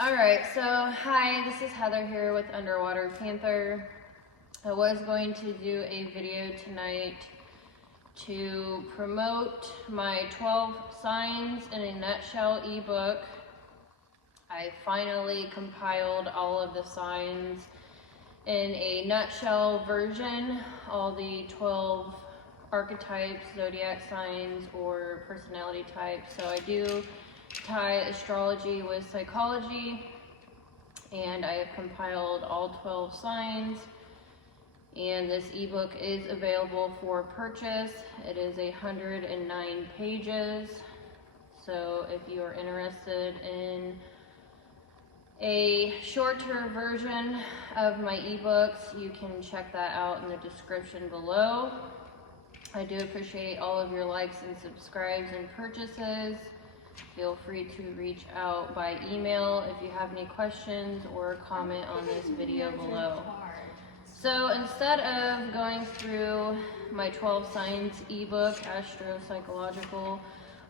Alright, so hi, this is Heather here with Underwater Panther. I was going to do a video tonight to promote my 12 signs in a nutshell ebook. I finally compiled all of the signs in a nutshell version, all the 12 archetypes, zodiac signs, or personality types. So I do tie astrology with psychology, and I have compiled all 12 signs, and this ebook is available for purchase. It is 109 pages, so if you are interested in a shorter version of my ebooks, you can check that out in the description below. I do appreciate all of your likes and subscribes and purchases. Feel free to reach out by email if you have any questions or comment on this video below. So instead of going through my 12 signs ebook, Astro-Psychological,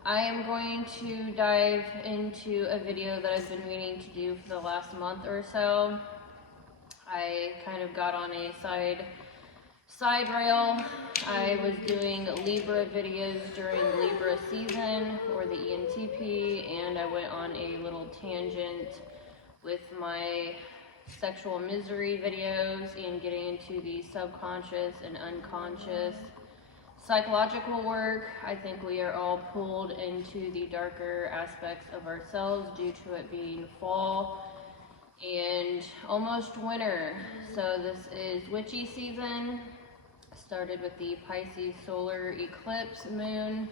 I am going to dive into a video that I've been meaning to do for the last month or so. I kind of got on a side rail. I was doing Libra videos during Libra season, or the ENTP, and I went on a little tangent with my sexual misery videos and getting into the subconscious and unconscious psychological work. I think we are all pulled into the darker aspects of ourselves due to it being fall and almost winter. So this is witchy season. Started with the Pisces solar eclipse moon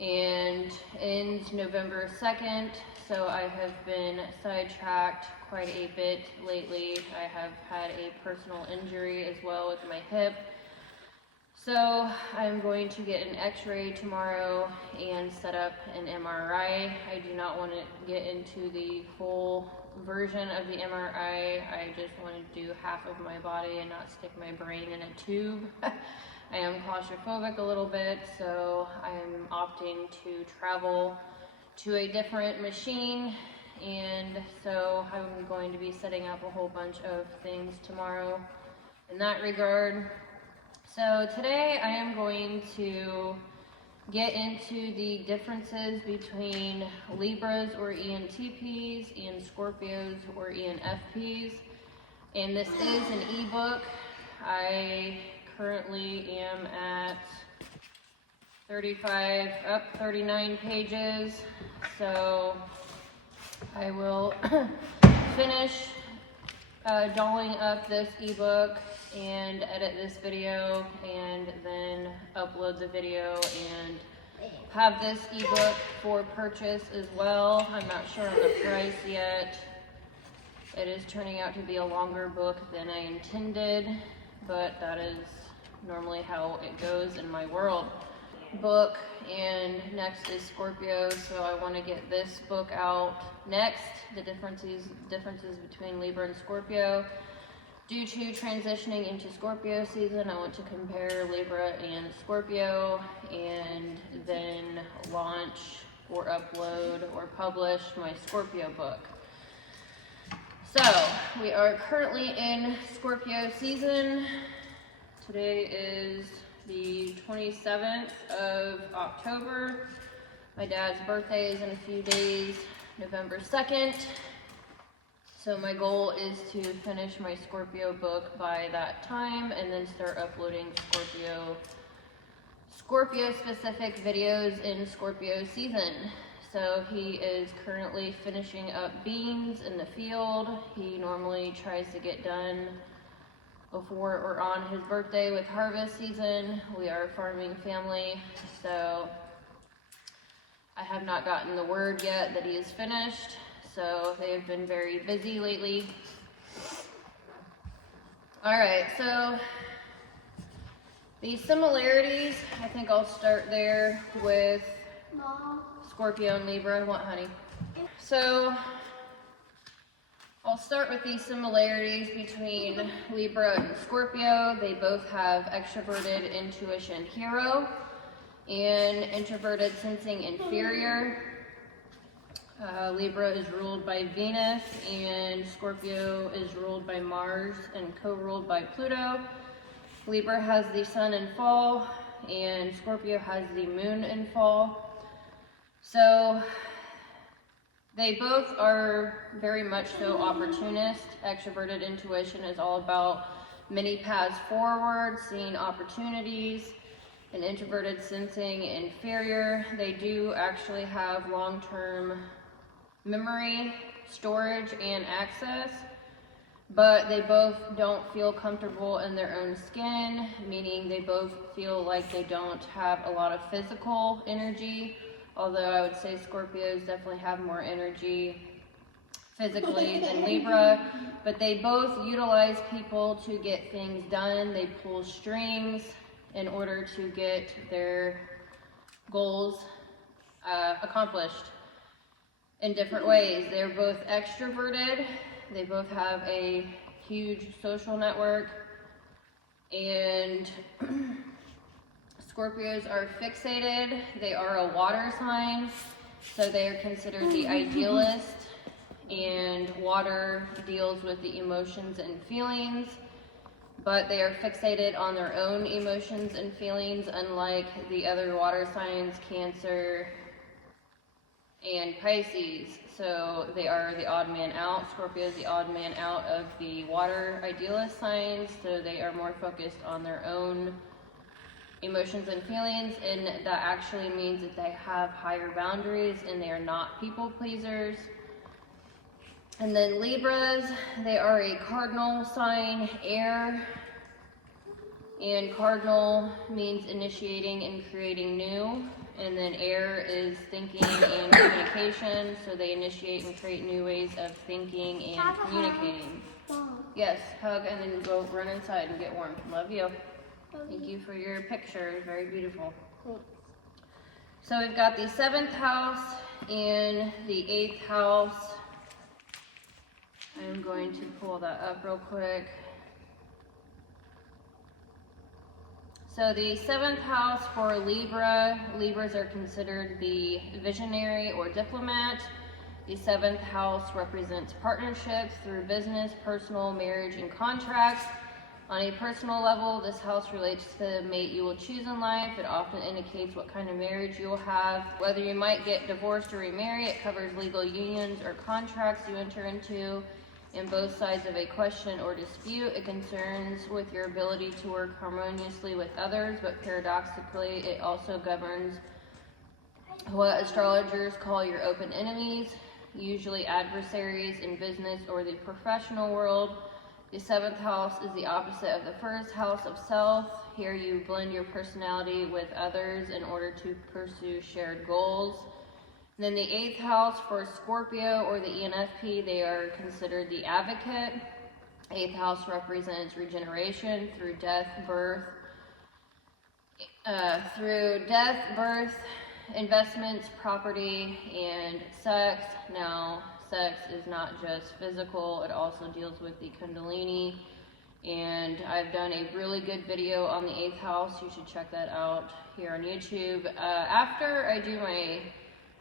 and ends November 2nd. So I have been sidetracked quite a bit lately. I have had a personal injury as well with my hip. So I'm going to get an x-ray tomorrow and set up an MRI. I do not want to get into the full version of the MRI. I just want to do half of my body and not stick my brain in a tube. I am claustrophobic a little bit, so I'm opting to travel to a different machine, and so I'm going to be setting up a whole bunch of things tomorrow in that regard. So today I am going to get into the differences between Libras or ENTPs and Scorpios or ENFPs. And this is an ebook. I currently am at 39 pages. So I will finish doling up this ebook and edit this video and then upload the video and have this ebook for purchase as well. I'm not sure on the price yet. It is turning out to be a longer book than I intended, but that is normally how it goes in my world. Book, and next is Scorpio, so I want to get this book out next, the differences between Libra and Scorpio. Due to transitioning into Scorpio season, I want to compare Libra and Scorpio and then launch or upload or publish my Scorpio book. So we are currently in Scorpio season. Today is the 27th of October. My dad's birthday is in a few days, November 2nd. So my goal is to finish my Scorpio book by that time and then start uploading Scorpio specific videos in Scorpio season. So he is currently finishing up beans in the field. He normally tries to get done before or on his birthday with harvest season. We are a farming family, so I have not gotten the word yet that he is finished. So they have been very busy lately. Alright, so the similarities, I think I'll start there with Scorpio and Libra. What, honey? So I'll start with the similarities between Libra and Scorpio. They both have extroverted intuition hero and introverted sensing inferior. Libra is ruled by Venus, and Scorpio is ruled by Mars and co-ruled by Pluto. Libra has the sun in fall, and Scorpio has the moon in fall. So they both are very much so opportunist. Extroverted intuition is all about many paths forward, seeing opportunities. And introverted sensing inferior. They do actually have long-term memory, storage, and access, but they both don't feel comfortable in their own skin, meaning they both feel like they don't have a lot of physical energy, although I would say Scorpios definitely have more energy physically than Libra, but they both utilize people to get things done. They pull strings in order to get their goals accomplished in different ways. They're both extroverted. They both have a huge social network, and Scorpios are fixated. They are a water sign, so they are considered the idealist, and water deals with the emotions and feelings, but they are fixated on their own emotions and feelings, unlike the other water signs, Cancer and Pisces. So they are the odd man out. Scorpio is the odd man out of the water idealist signs, so they are more focused on their own emotions and feelings, and that actually means that they have higher boundaries and they are not people pleasers. And then Libras, they are a cardinal sign, air, and cardinal means initiating and creating new, and then air is thinking and communication, so they initiate and create new ways of thinking and communicating. Yes, hug and then go run inside and get warm. Love you. Thank you for your picture, very beautiful. So we've got the 7th house and the 8th house. I'm going to pull that up real quick. So the 7th house for Libra, Libras are considered the visionary or diplomat. The 7th house represents partnerships through business, personal, marriage, and contracts. On a personal level, this house relates to the mate you will choose in life. It often indicates what kind of marriage you will have. Whether you might get divorced or remarry, it covers legal unions or contracts you enter into. In both sides of a question or dispute, it concerns with your ability to work harmoniously with others, but paradoxically, it also governs what astrologers call your open enemies, usually adversaries in business or the professional world. The 7th house is the opposite of the 1st house of self. Here you blend your personality with others in order to pursue shared goals. And then the 8th house for Scorpio or the ENFP, they are considered the advocate. 8th house represents regeneration through death, birth, investments, property, and sex. Now, sex is not just physical, it also deals with the Kundalini. And I've done a really good video on the 8th house. You should check that out here on YouTube. After I do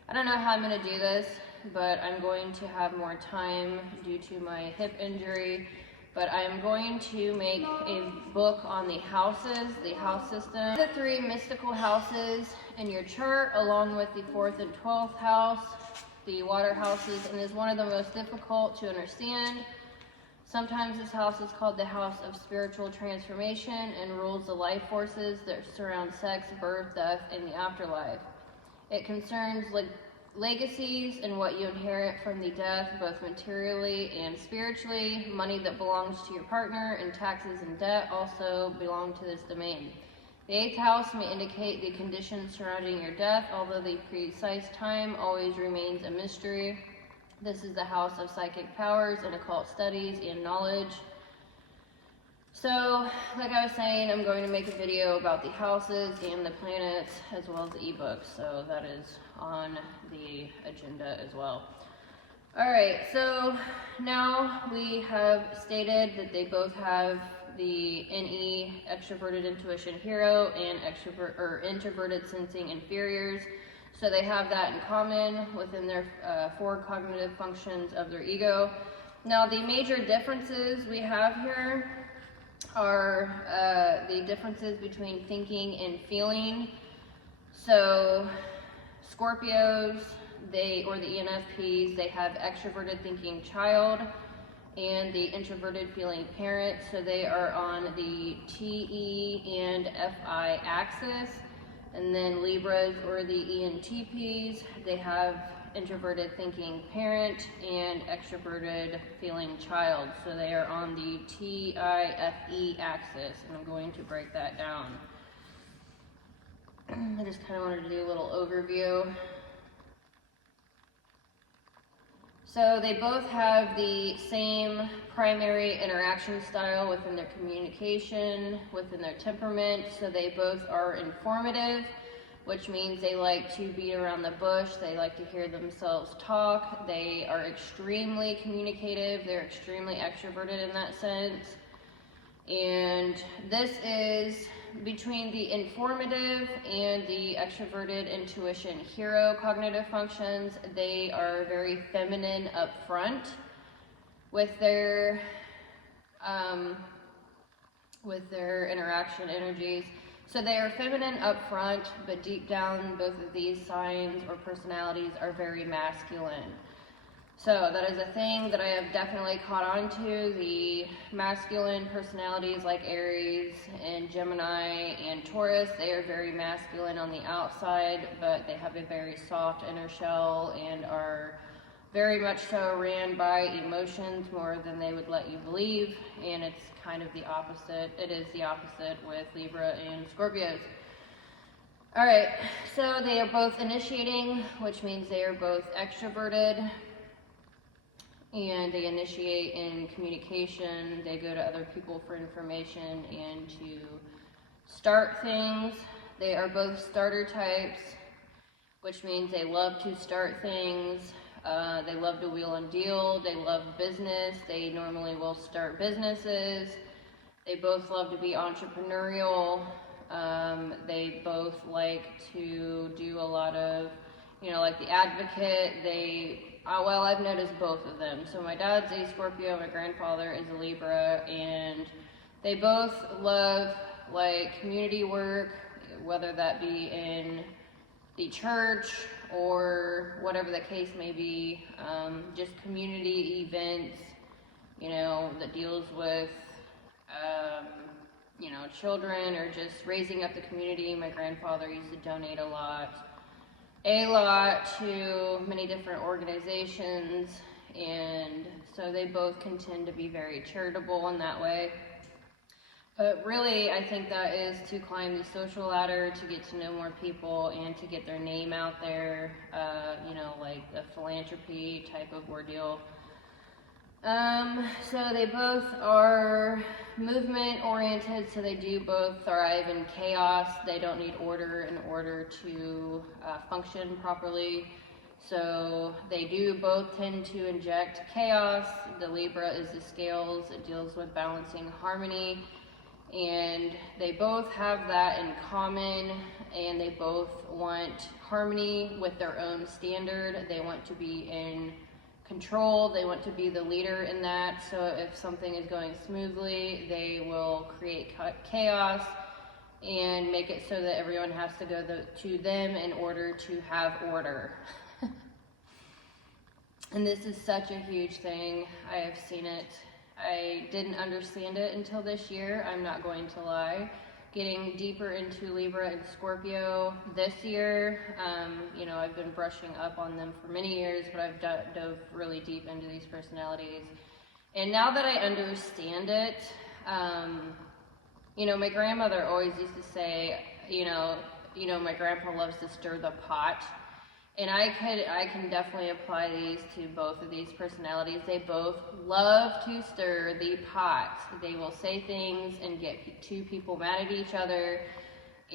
I don't know how I'm going to do this, but I'm going to have more time due to my hip injury. But I'm going to make a book on the houses, the house system. The 3 mystical houses in your chart, along with the 4th and 12th house, the water houses, and is one of the most difficult to understand. Sometimes this house is called the house of spiritual transformation and rules the life forces that surround sex, birth, death, and the afterlife. It concerns legacies and what you inherit from the death, both materially and spiritually. Money that belongs to your partner and taxes and debt also belong to this domain. The 8th house may indicate the conditions surrounding your death, although the precise time always remains a mystery. This is the house of psychic powers and occult studies and knowledge. So, like I was saying, I'm going to make a video about the houses and the planets, as well as the ebook, so that is on the agenda as well. Alright, so now we have stated that they both have the NE, extroverted intuition hero, and introverted sensing inferiors. So they have that in common within their 4 cognitive functions of their ego. Now the major differences we have here are the differences between thinking and feeling. So Scorpios, or the ENFPs, they have extroverted thinking child and the introverted feeling parent. So they are on the TE and FI axis. And then Libras, or the ENTPs, they have introverted thinking parent and extroverted feeling child. So they are on the TIFE axis, and I'm going to break that down. I just kind of wanted to do a little overview. So they both have the same primary interaction style within their communication, within their temperament. So they both are informative, which means they like to beat around the bush. They like to hear themselves talk. They are extremely communicative. They're extremely extroverted in that sense. And this is between the informative and the extroverted intuition hero cognitive functions. They are very feminine up front with their interaction energies. So they are feminine up front, but deep down both of these signs or personalities are very masculine. So that is a thing that I have definitely caught on to. The masculine personalities like Aries and Gemini and Taurus, they are very masculine on the outside, but they have a very soft inner shell and are very much so ran by emotions more than they would let you believe. And it's kind of the opposite. It is the opposite with Libra and Scorpios. All right, so they are both initiating, which means they are both extroverted. And they initiate in communication. They go to other people for information and to start things. They are both starter types, which means they love to start things. They love to wheel and deal. They love business. They normally will start businesses. They both love to be entrepreneurial. They both like to do a lot of, like the advocate. Well, I've noticed both of them. So my dad's a Scorpio, my grandfather is a Libra, and they both love like community work, whether that be in the church or whatever the case may be, just community events, that deals with, children or just raising up the community. My grandfather used to donate a lot to many different organizations, and so they both can tend to be very charitable in that way. But really, I think that is to climb the social ladder, to get to know more people, and to get their name out there, like a philanthropy type of ordeal. So they both are movement oriented, so they do both thrive in chaos. They don't need order in order to function properly. So they do both tend to inject chaos. The Libra is the scales. It deals with balancing harmony. And they both have that in common, and they both want harmony with their own standard. They want to be in control. They want to be the leader in that. So if something is going smoothly, they will create chaos and make it so that everyone has to go to them in order to have order. And this is such a huge thing. I have seen it. I didn't understand it until this year, I'm not going to lie. Getting deeper into Libra and Scorpio this year, I've been brushing up on them for many years, but I've dove really deep into these personalities. And now that I understand it, my grandmother always used to say, my grandpa loves to stir the pot. And I can definitely apply these to both of these personalities. They both love to stir the pot. They will say things and get two people mad at each other,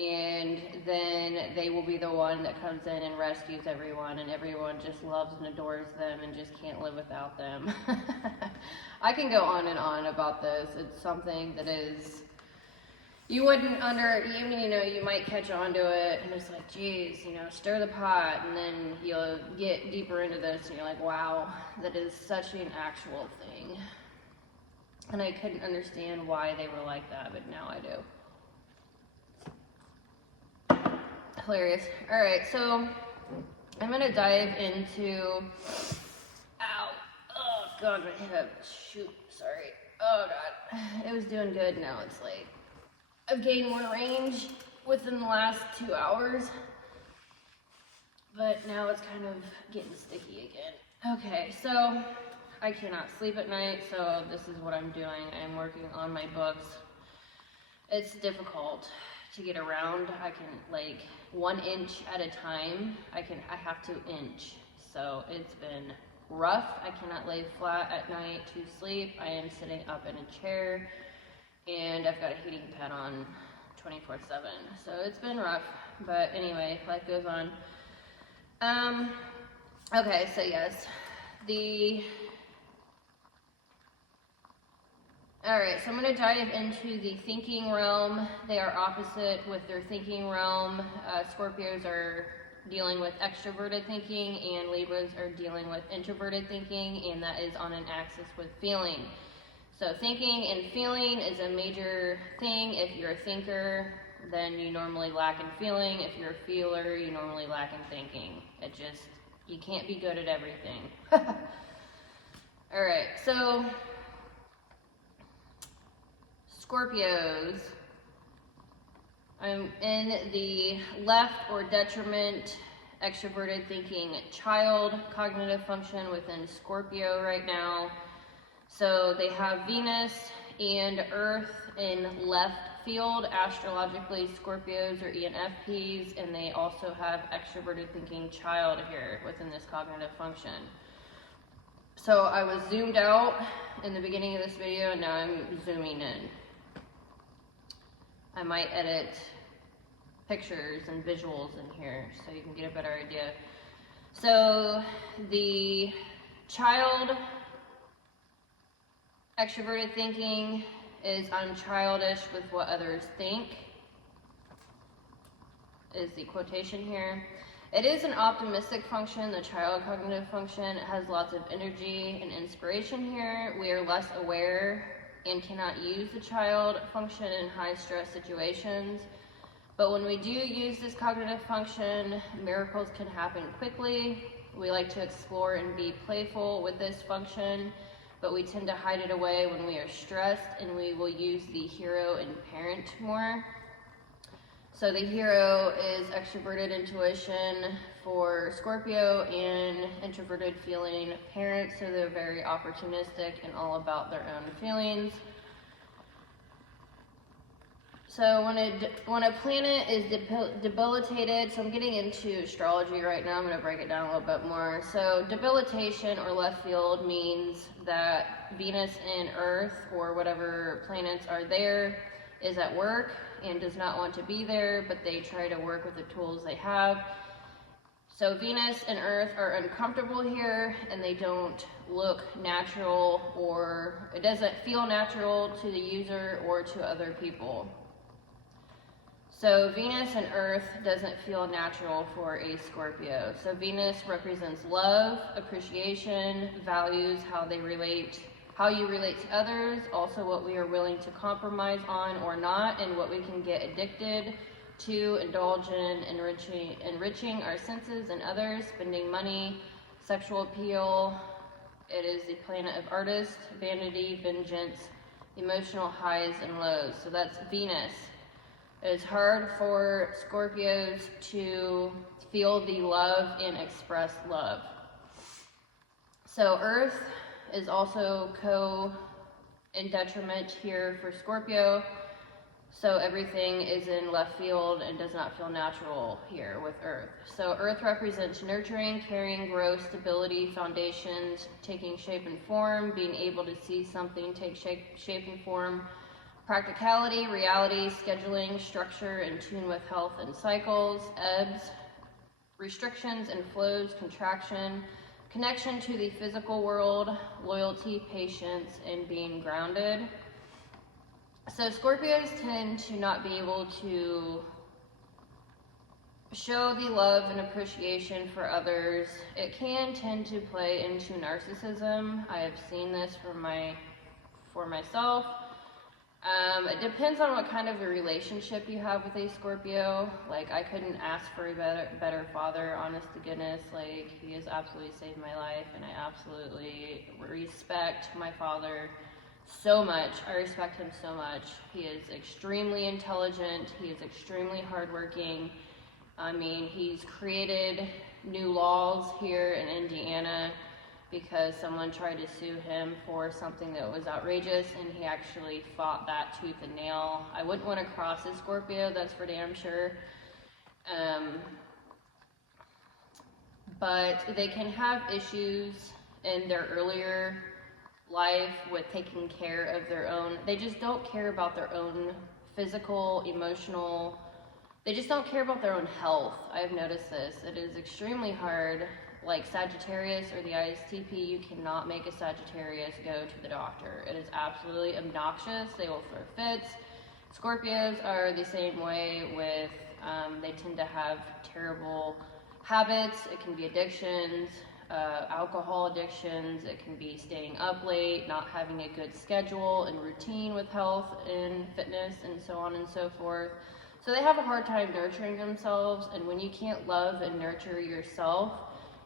and then they will be the one that comes in and rescues everyone, and everyone just loves and adores them and just can't live without them. I can go on and on about this. It's something that is you wouldn't you might catch on to it and it's like, geez, stir the pot, and then you'll get deeper into this and you're like, wow, that is such an actual thing. And I couldn't understand why they were like that, but now I do. Hilarious. All right, so I'm gonna dive into, oh God, my hip, shoot, sorry. Oh God, it was doing good, now it's like, I've gained more range within the last 2 hours, but now it's kind of getting sticky again. Okay, so I cannot sleep at night, so this is what I'm doing. I'm working on my books. It's difficult to get around. I can, like, 1 inch at a time, I have to inch. So it's been rough. I cannot lay flat at night to sleep. I am sitting up in a chair, and I've got a heating pad on 24/7. So it's been rough, but anyway, life goes on. Okay, so yes, alright, so I'm going to dive into the thinking realm. They are opposite with their thinking realm. Scorpios are dealing with extroverted thinking, and Libras are dealing with introverted thinking, and that is on an axis with feeling. So thinking and feeling is a major thing. If you're a thinker, then you normally lack in feeling. If you're a feeler, you normally lack in thinking. You can't be good at everything. Alright, so Scorpios, I'm in the left or detriment extroverted thinking child cognitive function within Scorpio right now. So they have Venus and Earth in left field. Astrologically, Scorpios are ENFPs, and they also have extroverted thinking child here within this cognitive function. So I was zoomed out in the beginning of this video, and now I'm zooming in. I might edit pictures and visuals in here so you can get a better idea. So the child extroverted thinking is I'm childish with what others think, is the quotation here. It is an optimistic function, the child cognitive function. It has lots of energy and inspiration here. We are less aware and cannot use the child function in high stress situations. But when we do use this cognitive function, miracles can happen quickly. We like to explore and be playful with this function, but we tend to hide it away when we are stressed, and we will use the hero and parent more. So the hero is extroverted intuition for Scorpio and introverted feeling parent, so they're very opportunistic and all about their own feelings. So when a planet is debilitated, so I'm getting into astrology right now, I'm going to break it down a little bit more. So debilitation or left field means that Venus and Earth, or whatever planets are there, is at work and does not want to be there, but they try to work with the tools they have. So Venus and Earth are uncomfortable here, and they don't look natural, or it doesn't feel natural to the user or to other people. So Venus and Earth doesn't feel natural for a Scorpio. So Venus represents love, appreciation, values, how you relate to others, also what we are willing to compromise on or not, and what we can get addicted to, indulge in, enriching our senses and others, spending money, sexual appeal. It is the planet of artists, vanity, vengeance, emotional highs and lows. So that's Venus. It is hard for Scorpios to feel the love and express love. So Earth is also in detriment here for Scorpio. So everything is in left field and does not feel natural here with Earth. So Earth represents nurturing, caring, growth, stability, foundations, taking shape and form, being able to see something take shape and form, practicality, reality, scheduling, structure, in tune with health and cycles, ebbs, restrictions and flows, contraction, connection to the physical world, loyalty, patience, and being grounded. So Scorpios tend to not be able to show the love and appreciation for others. It can tend to play into narcissism. I have seen this for myself. It depends on what kind of a relationship you have with a Scorpio. Like, I couldn't ask for a better father, honest to goodness. Like, he has absolutely saved my life, and I absolutely respect my father so much. I respect him so much. He is extremely intelligent. He is extremely hardworking. I mean, he's created new laws here in Indiana because someone tried to sue him for something that was outrageous, and he actually fought that tooth and nail. I wouldn't want to cross a Scorpio, that's for damn sure. But they can have issues in their earlier life with taking care of their own. They just don't care about their own physical, emotional, they just don't care about their own health. I've noticed this. It is extremely hard. Like Sagittarius or the ISTP, you cannot make a Sagittarius go to the doctor. It is absolutely obnoxious. They will throw fits. Scorpios are the same way with, they tend to have terrible habits. It can be addictions, alcohol addictions. It can be staying up late, not having a good schedule and routine with health and fitness and so on and so forth. So they have a hard time nurturing themselves, and when you can't love and nurture yourself,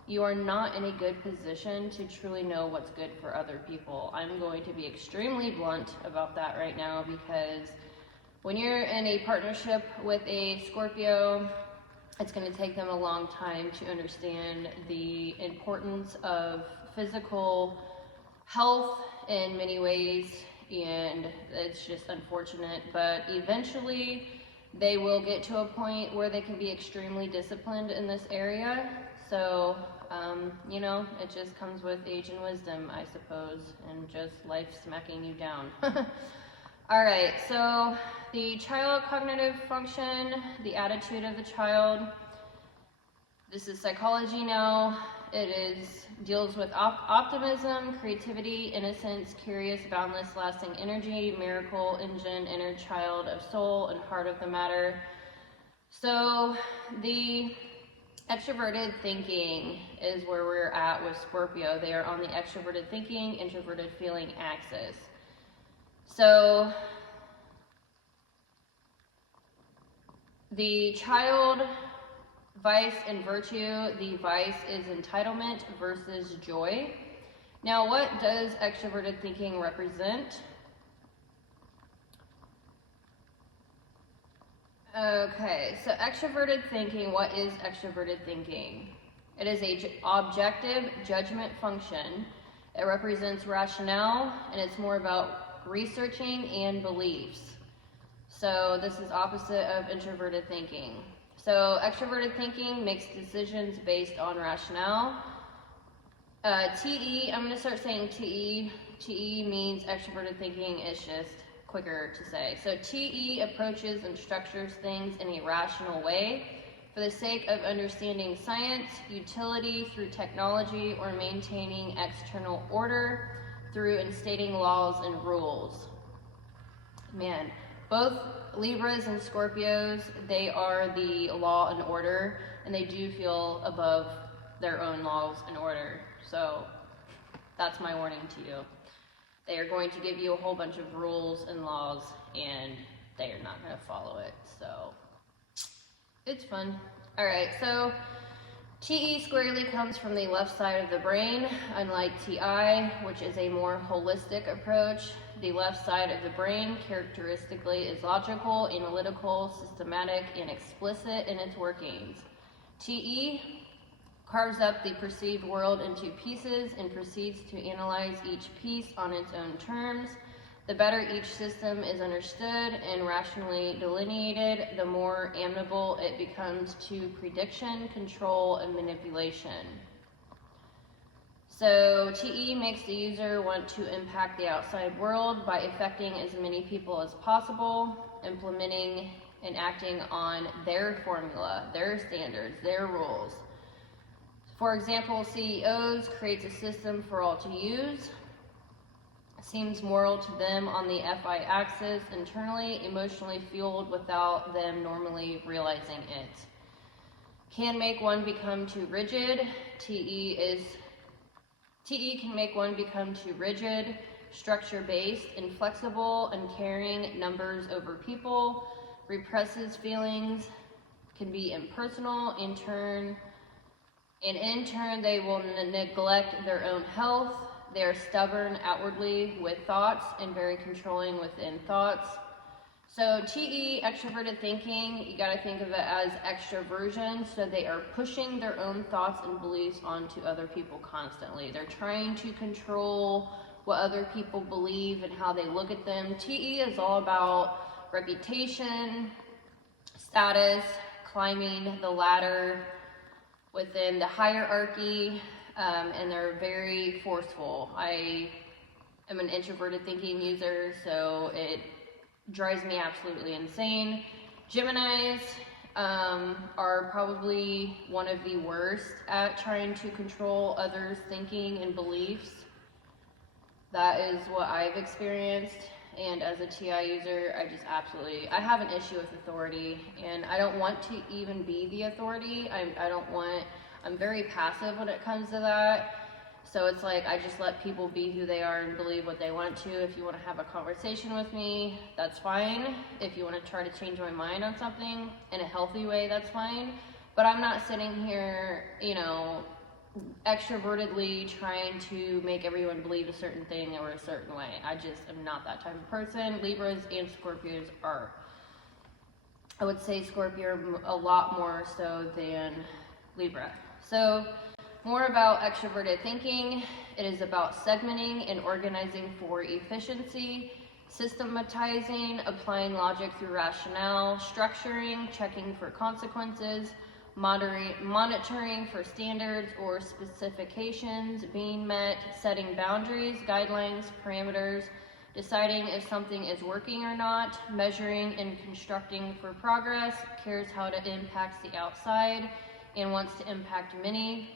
you are not in a good position to truly know what's good for other people. I'm going to be extremely blunt about that right now, because when you're in a partnership with a Scorpio, it's going to take them a long time to understand the importance of physical health in many ways, and it's just unfortunate, but eventually they will get to a point where they can be extremely disciplined in this area. So, you know, it just comes with age and wisdom, I suppose, and just life smacking you down. All right, so the child cognitive function, the attitude of the child. This is psychology now. It deals with optimism, creativity, innocence, curious, boundless, lasting energy, miracle, engine, inner child of soul, and heart of the matter. So the extroverted thinking is where we're at with Scorpio. They are on the extroverted thinking, introverted feeling axis. So the child, vice and virtue, the vice is entitlement versus joy. Now, what does extroverted thinking represent? Okay, so extroverted thinking, what is extroverted thinking? It is an objective judgment function. It represents rationale, and it's more about researching and beliefs. So this is opposite of introverted thinking. So extroverted thinking makes decisions based on rationale. TE, I'm going to start saying TE. TE means extroverted thinking. It's just quicker to say. So TE approaches and structures things in a rational way for the sake of understanding science, utility through technology, or maintaining external order through instating laws and rules. Man, both Libras and Scorpios, they are the law and order, and they do feel above their own laws and order. So that's my warning to you. They are going to give you a whole bunch of rules and laws, and they are not going to follow it. So it's fun. All right, so TE squarely comes from the left side of the brain, unlike TI, which is a more holistic approach. The left side of the brain characteristically is logical, analytical, systematic, and explicit in its workings. TE carves up the perceived world into pieces and proceeds to analyze each piece on its own terms. The better each system is understood and rationally delineated, the more amenable it becomes to prediction, control, and manipulation. So TE makes the user want to impact the outside world by affecting as many people as possible, implementing and acting on their formula, their standards, their rules. For example, CEOs creates a system for all to use. seems moral to them on the FI axis, internally, emotionally fueled without them normally realizing it. Can make one become too rigid. TE can make one become too rigid, structure-based, inflexible, uncaring, numbers over people, represses feelings, can be impersonal, in turn they will neglect their own health. They are stubborn outwardly with thoughts and very controlling within thoughts. So TE, extroverted thinking, you gotta think of it as extroversion, so they are pushing their own thoughts and beliefs onto other people constantly. They're trying to control what other people believe and how they look at them. TE is all about reputation, status, climbing the ladder within the hierarchy, and they're very forceful. I am an introverted thinking user, so it drives me absolutely insane. Geminis are probably one of the worst at trying to control others' thinking and beliefs. That is what I've experienced, and as a TI user, I have an issue with authority, and I don't want to even be the authority. I'm very passive when it comes to that. So it's like, I just let people be who they are and believe what they want to. If you want to have a conversation with me, that's fine. If you want to try to change my mind on something in a healthy way, that's fine. But I'm not sitting here, extrovertedly trying to make everyone believe a certain thing or a certain way. I just am not that type of person. Libras and Scorpios are. I would say Scorpio a lot more so than Libra. So, more about extroverted thinking. It is about segmenting and organizing for efficiency, systematizing, applying logic through rationale, structuring, checking for consequences, monitoring for standards or specifications being met, setting boundaries, guidelines, parameters, deciding if something is working or not, measuring and constructing for progress, cares how it impacts the outside, and wants to impact many.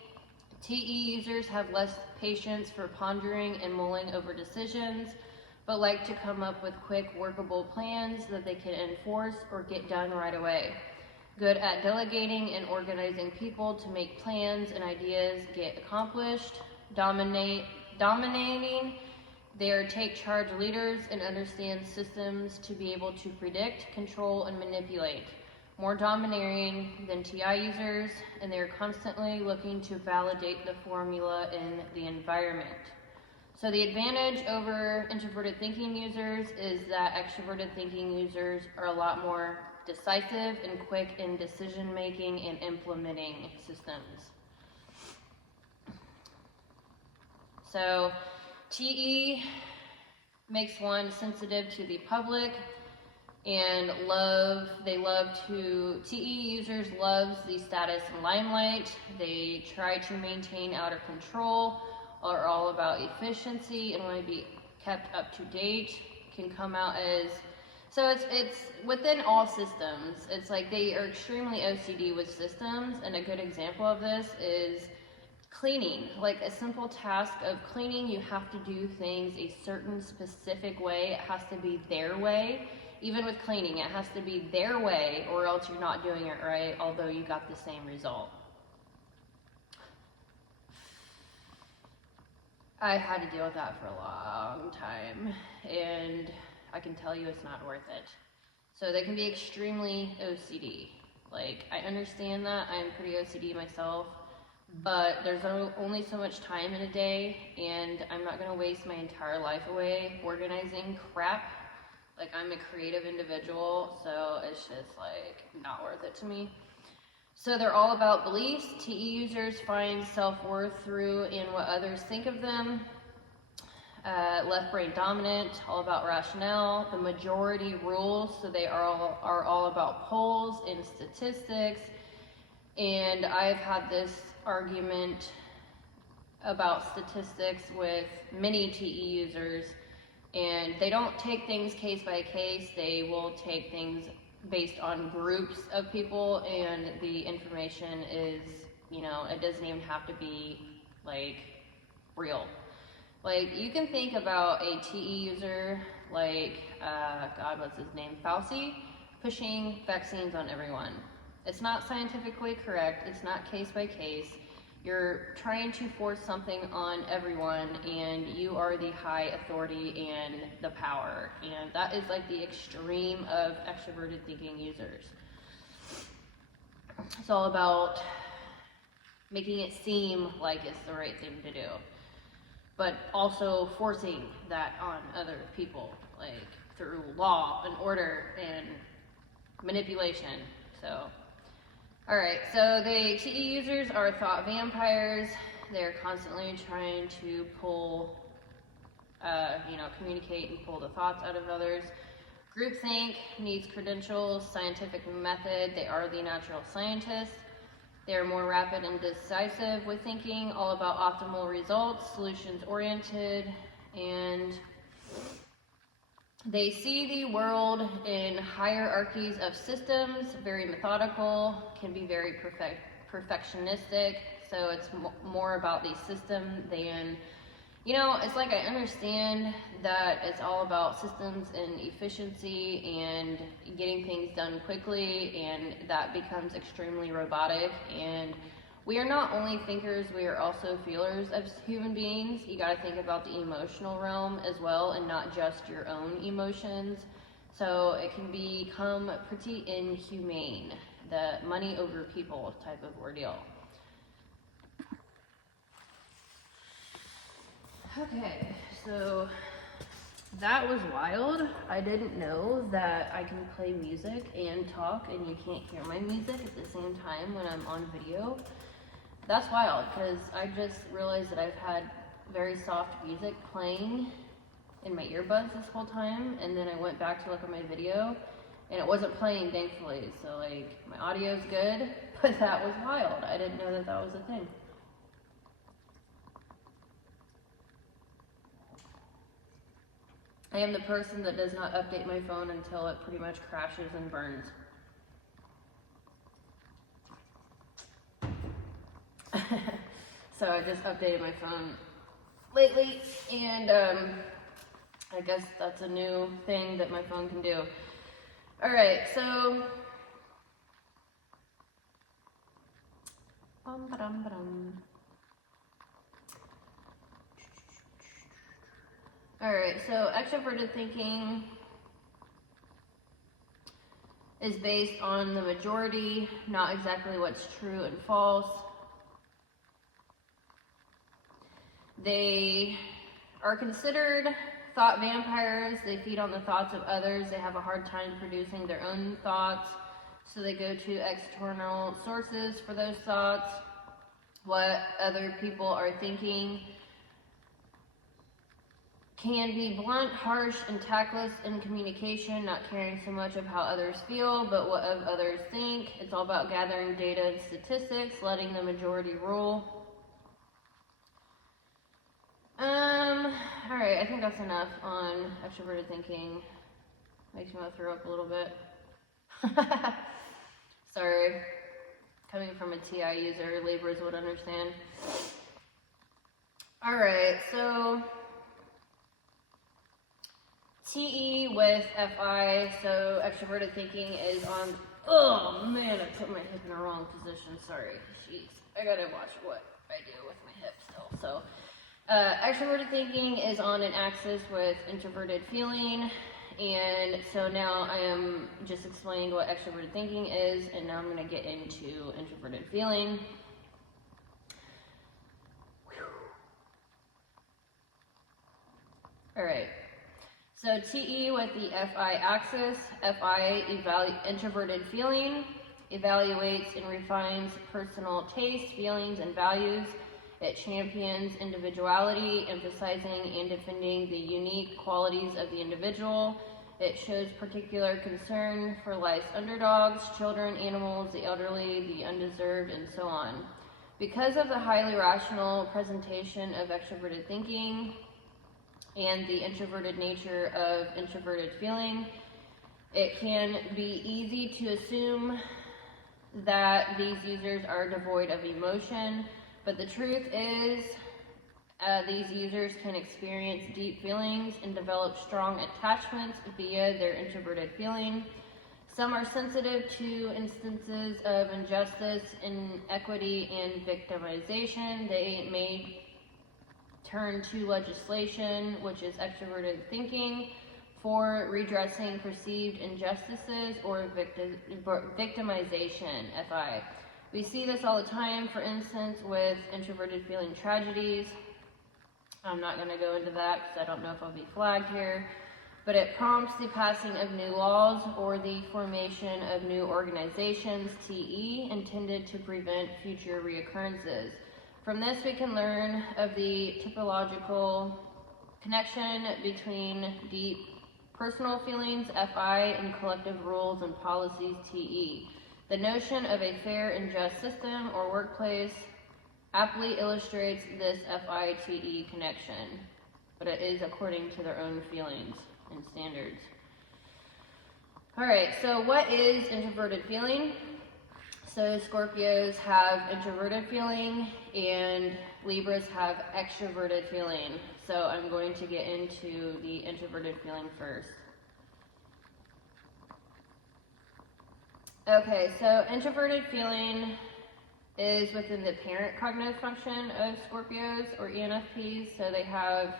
TE users have less patience for pondering and mulling over decisions, but like to come up with quick, workable plans that they can enforce or get done right away. Good at delegating and organizing people to make plans and ideas get accomplished. Dominating, they are take-charge leaders and understand systems to be able to predict, control, and manipulate. More domineering than TI users, and they are constantly looking to validate the formula in the environment. So the advantage over introverted thinking users is that extroverted thinking users are a lot more decisive and quick in decision making and implementing systems. So TE makes one sensitive to the public, and TE users loves the status and limelight. They try to maintain outer control, are all about efficiency and want to be kept up to date, can come out as, so it's within all systems. It's like they are extremely OCD with systems, and a good example of this is cleaning. Like a simple task of cleaning, you have to do things a certain specific way. It has to be their way. Even with cleaning, it has to be their way, or else you're not doing it right, although you got the same result. I had to deal with that for a long time, and I can tell you it's not worth it. So they can be extremely OCD. Like, I understand that. I'm pretty OCD myself, but there's only so much time in a day, and I'm not going to waste my entire life away organizing crap. Like, I'm a creative individual, so it's just, like, not worth it to me. So they're all about beliefs. TE users find self-worth through in what others think of them. Left brain dominant, all about rationale. The majority rules, so they are all about polls and statistics. And I've had this argument about statistics with many TE users. And they don't take things case by case. They will take things based on groups of people, and the information is, it doesn't even have to be, like, real. Like, you can think about a TE user like, God, what's his name? Fauci, pushing vaccines on everyone. It's not scientifically correct. It's not case by case. You're trying to force something on everyone, and you are the high authority and the power. And that is like the extreme of extroverted thinking users. It's all about making it seem like it's the right thing to do, but also forcing that on other people, like through law and order and manipulation. So, all right, so the TE users are thought vampires. They're constantly trying to pull, communicate and pull the thoughts out of others. Groupthink needs credentials, scientific method. They are the natural scientists. They are more rapid and decisive with thinking, all about optimal results, solutions oriented, and they see the world in hierarchies of systems, very methodical, can be very perfectionistic, so it's more about the system than, it's like I understand that it's all about systems and efficiency and getting things done quickly, and that becomes extremely robotic. And we are not only thinkers, we are also feelers as human beings. You got to think about the emotional realm as well, and not just your own emotions. So it can become pretty inhumane, the money over people type of ordeal. Okay, so that was wild. I didn't know that I can play music and talk and you can't hear my music at the same time when I'm on video. That's wild, because I just realized that I've had very soft music playing in my earbuds this whole time, and then I went back to look at my video and it wasn't playing, thankfully. So like, my audio's good, but that was wild. I didn't know that that was a thing. I am the person that does not update my phone until it pretty much crashes and burns. So I just updated my phone lately, and I guess that's a new thing that my phone can do. Alright, so Alright, so extroverted thinking is based on the majority, not exactly what's true and false. They are considered thought vampires. They feed on the thoughts of others. They have a hard time producing their own thoughts, so they go to external sources for those thoughts, what other people are thinking. Can be blunt, harsh, and tactless in communication, not caring so much of how others feel, but what of others think. It's all about gathering data and statistics, letting the majority rule. Alright, I think that's enough on extroverted thinking. Makes me want to throw up a little bit. Sorry. Coming from a TI user, Libras would understand. Alright, so TE with FI, so extroverted thinking is on, oh man, I put my hip in the wrong position, sorry, jeez, I gotta watch what I do with my hip still. So, extroverted thinking is on an axis with introverted feeling, and so now I am just explaining what extroverted thinking is, and now I'm gonna get into introverted feeling. Alright. So TE with the FI axis, FI introverted feeling, evaluates and refines personal tastes, feelings, and values. It champions individuality, emphasizing and defending the unique qualities of the individual. It shows particular concern for life's underdogs, children, animals, the elderly, the undeserved, and so on. Because of the highly rational presentation of extroverted thinking, and the introverted nature of introverted feeling, it can be easy to assume that these users are devoid of emotion, but the truth is These users can experience deep feelings and develop strong attachments via their introverted feeling. Some are sensitive to instances of injustice, inequity, and victimization. They may turn to legislation, which is extroverted thinking, for redressing perceived injustices or victimization, FI. We see this all the time, for instance, with introverted feeling tragedies. I'm not going to go into that because I don't know if I'll be flagged here. But it prompts the passing of new laws or the formation of new organizations, TE, intended to prevent future reoccurrences. From this, we can learn of the typological connection between deep personal feelings, FI, and collective rules and policies, TE. The notion of a fair and just system or workplace aptly illustrates this FI-TE connection, but it is according to their own feelings and standards. All right, so what is introverted feeling? So Scorpios have introverted feeling and Libras have extroverted feeling. So I'm going to get into the introverted feeling first. Okay, so introverted feeling is within the parent cognitive function of Scorpios or ENFPs. So they have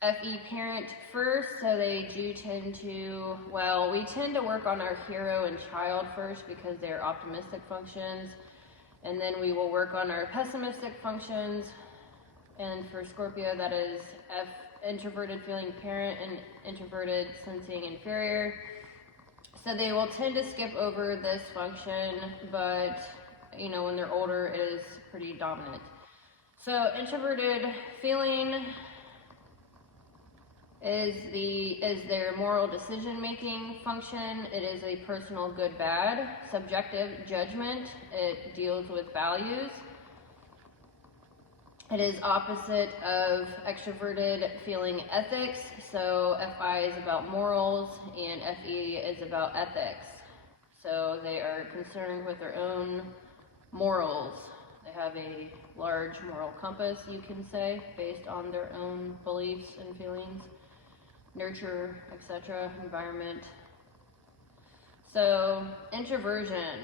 FE parent first, so they do tend to, well, we tend to work on our hero and child first because they're optimistic functions, and then we will work on our pessimistic functions. And for Scorpio, that is introverted feeling parent and introverted sensing inferior. So they will tend to skip over this function, but you know, when they're older, it is pretty dominant. So introverted feeling is their moral decision-making function. It is a personal good-bad, subjective judgment. It deals with values. It is opposite of extroverted feeling ethics. So FI is about morals and FE is about ethics. So they are concerned with their own morals. They have a large moral compass, you can say, based on their own beliefs and feelings, nurture, etc., environment. So introversion.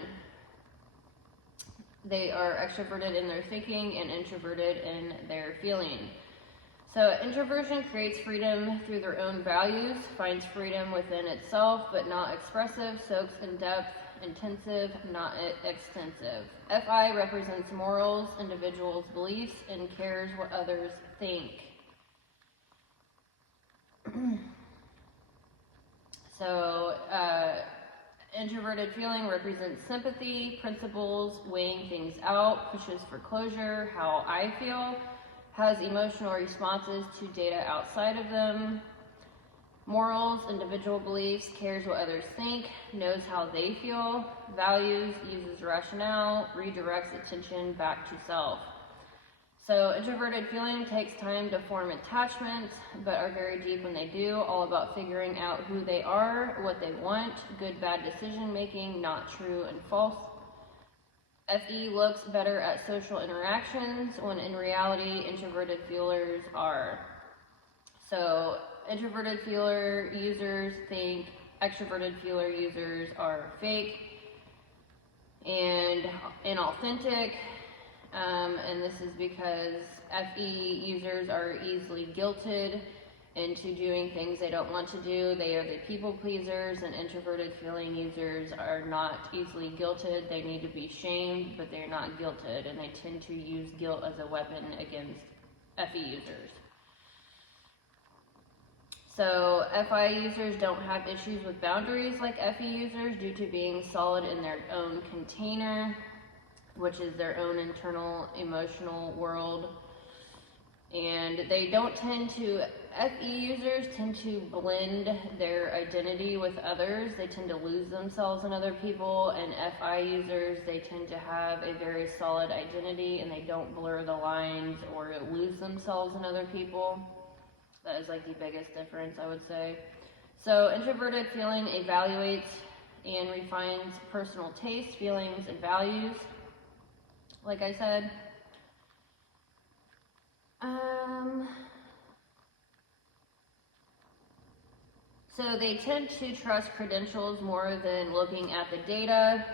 They are extroverted in their thinking and introverted in their feeling. So introversion creates freedom through their own values, finds freedom within itself, but not expressive, soaks in depth, intensive, not extensive. FI represents morals, individuals' beliefs, and cares what others think. So, introverted feeling represents sympathy, principles, weighing things out, pushes for closure, how I feel, has emotional responses to data outside of them, morals, individual beliefs, cares what others think, knows how they feel, values, uses rationale, redirects attention back to self. So introverted feeling takes time to form attachments, but are very deep when they do, all about figuring out who they are, what they want, good, bad decision making, not true and false. FE looks better at social interactions when in reality introverted feelers are. So introverted feeler users think extroverted feeler users are fake and inauthentic. And this is because FE users are easily guilted into doing things they don't want to do. They are the people pleasers, and introverted feeling users are not easily guilted. They need to be shamed, but they're not guilted, and they tend to use guilt as a weapon against FE users. So FI users don't have issues with boundaries like FE users due to being solid in their own container, which is their own internal emotional world. And they don't tend to, FE users tend to blend their identity with others. They tend to lose themselves in other people, and FI users, they tend to have a very solid identity and they don't blur the lines or lose themselves in other people. That is like the biggest difference, I would say. So introverted feeling evaluates and refines personal tastes, feelings, and values. Like I said, So they tend to trust credentials more than looking at the data.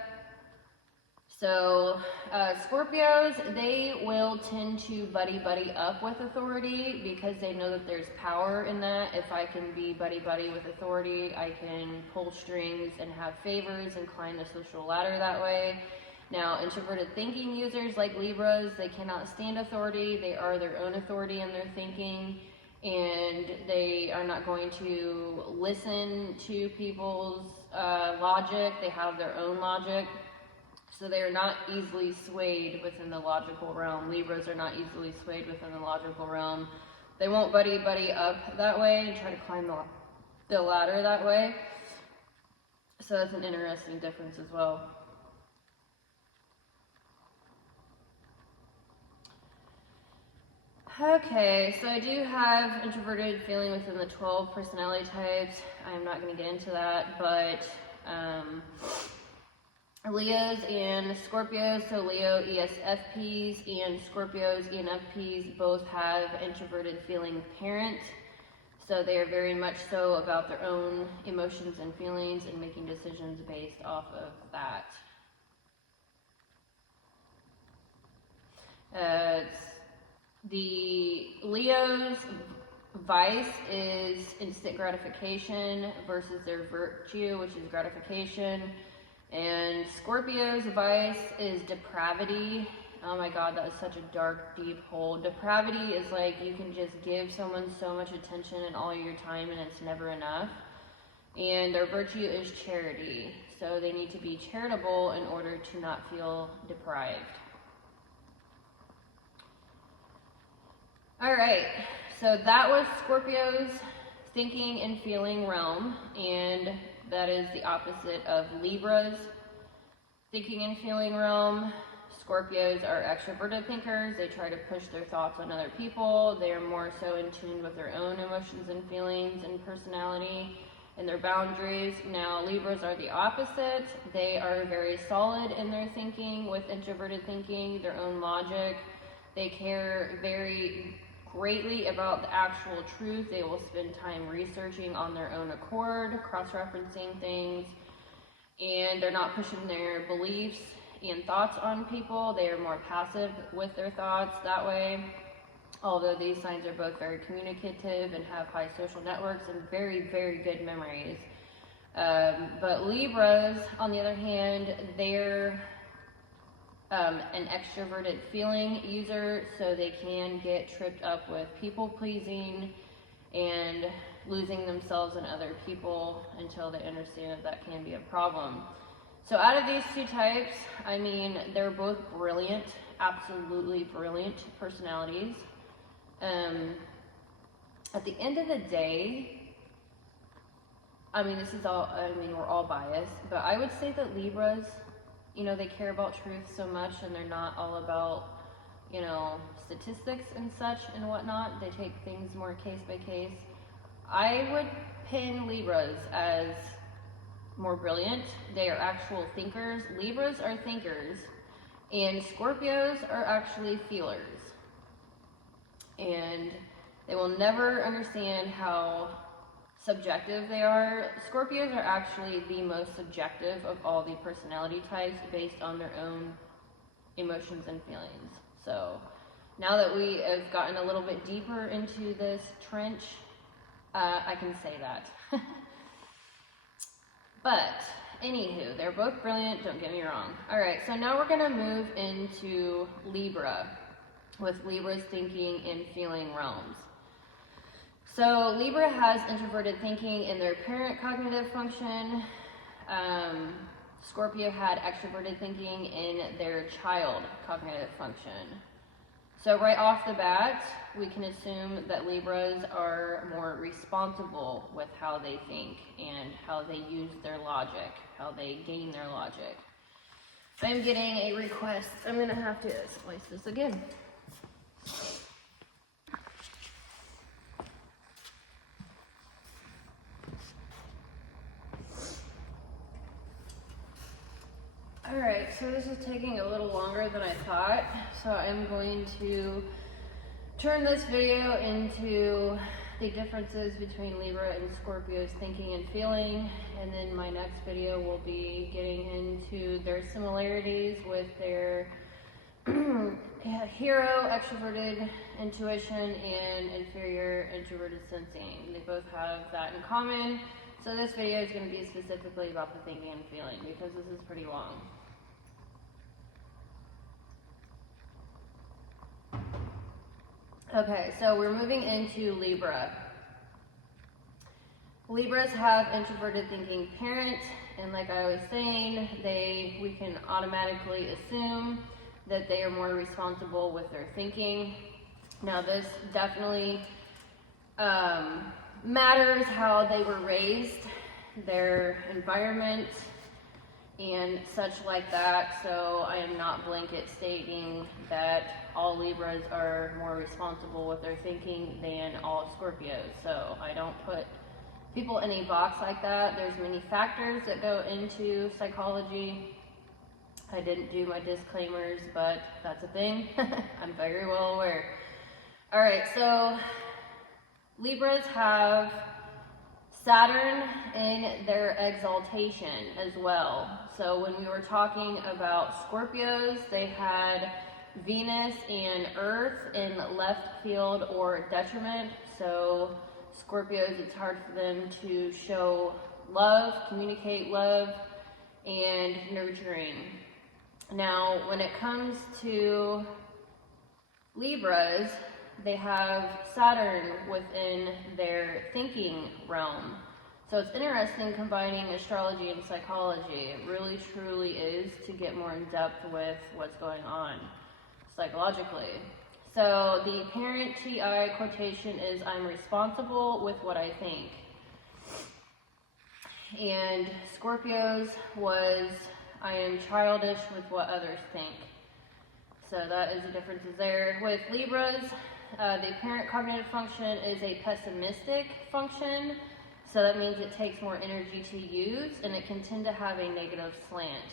So Scorpios, they will tend to buddy up with authority because they know that there's power in that. If I can be buddy with authority, I can pull strings and have favors and climb the social ladder that way. Now, introverted thinking users like Libras, they cannot stand authority. They are their own authority in their thinking, and they are not going to listen to people's logic. They have their own logic. So they are not easily swayed within the logical realm. Libras are not easily swayed within the logical realm. They won't buddy up that way and try to climb the ladder that way. So that's an interesting difference as well. Okay, so I do have introverted feeling within the 12 personality types. I'm not going to get into that, but Leos and Scorpios, so Leo ESFPs and Scorpios ENFPs both have introverted feeling parent. So they are very much so about their own emotions and feelings and making decisions based off of that. The Leo's vice is instant gratification versus their virtue, which is gratification. And Scorpio's vice is depravity. Oh my God, that is such a dark, deep hole. Depravity is like you can just give someone so much attention and all your time and it's never enough. And their virtue is charity. So they need to be charitable in order to not feel deprived. All right, so that was Scorpio's thinking and feeling realm, and that is the opposite of Libra's thinking and feeling realm. Scorpios are extroverted thinkers. They try to push their thoughts on other people. They are more so in tune with their own emotions and feelings and personality and their boundaries. Now, Libras are the opposite. They are very solid in their thinking with introverted thinking, their own logic. They care very greatly about the actual truth. They will spend time researching on their own accord, cross-referencing things, and they're not pushing their beliefs and thoughts on people. They are more passive with their thoughts that way. Although these signs are both very communicative and have high social networks and very, very good memories. But Libras, on the other hand, they're an extroverted feeling user, so they can get tripped up with people pleasing and losing themselves in other people until they understand that can be a problem. So out of these two types, I mean, they're both brilliant, absolutely brilliant personalities. At the end of the day, I mean, we're all biased, but I would say that Libras, you know, they care about truth so much and they're not all about, you know, statistics and such and whatnot. They take things more case by case. I would pin Libras as more brilliant. They are actual thinkers. Libras are thinkers and Scorpios are actually feelers. And they will never understand how subjective they are. Scorpios are actually the most subjective of all the personality types based on their own emotions and feelings. So now that we have gotten a little bit deeper into this trench, I can say that. But anywho, they're both brilliant, don't get me wrong. All right, so now we're gonna move into Libra with Libra's thinking and feeling realms. So Libra has introverted thinking in their parent cognitive function. Scorpio had extroverted thinking in their child cognitive function. So right off the bat, we can assume that Libras are more responsible with how they think and how they use their logic, how they gain their logic. I'm getting a request. I'm gonna have to splice this again. Alright, so this is taking a little longer than I thought, so I'm going to turn this video into the differences between Libra and Scorpio's thinking and feeling, and then my next video will be getting into their similarities with their hero extroverted intuition and inferior introverted sensing. They both have that in common. So this video is going to be specifically about the thinking and feeling because this is pretty long. Okay, so we're moving into Libra. Libras have introverted thinking parent, and like I was saying, we can automatically assume that they are more responsible with their thinking. Now this definitely matters how they were raised, their environment, and such like that. So I am not blanket stating that all Libras are more responsible with their thinking than all Scorpios. So I don't put people in a box like that. There's many factors that go into psychology. I didn't do my disclaimers, but that's a thing. I'm very well aware. All right, so Libras have Saturn in their exaltation as well. So when we were talking about Scorpios, they had Venus and Earth in left field or detriment. So Scorpios, it's hard for them to show love, communicate love, and nurturing. Now, when it comes to Libras, they have Saturn within their thinking realm. So it's interesting combining astrology and psychology. It really truly is to get more in depth with what's going on psychologically. So the parent TI quotation is, I'm responsible with what I think. And Scorpios was, I am childish with what others think. So that is the differences there. With Libras, the parent cognitive function is a pessimistic function. So that means it takes more energy to use, and it can tend to have a negative slant.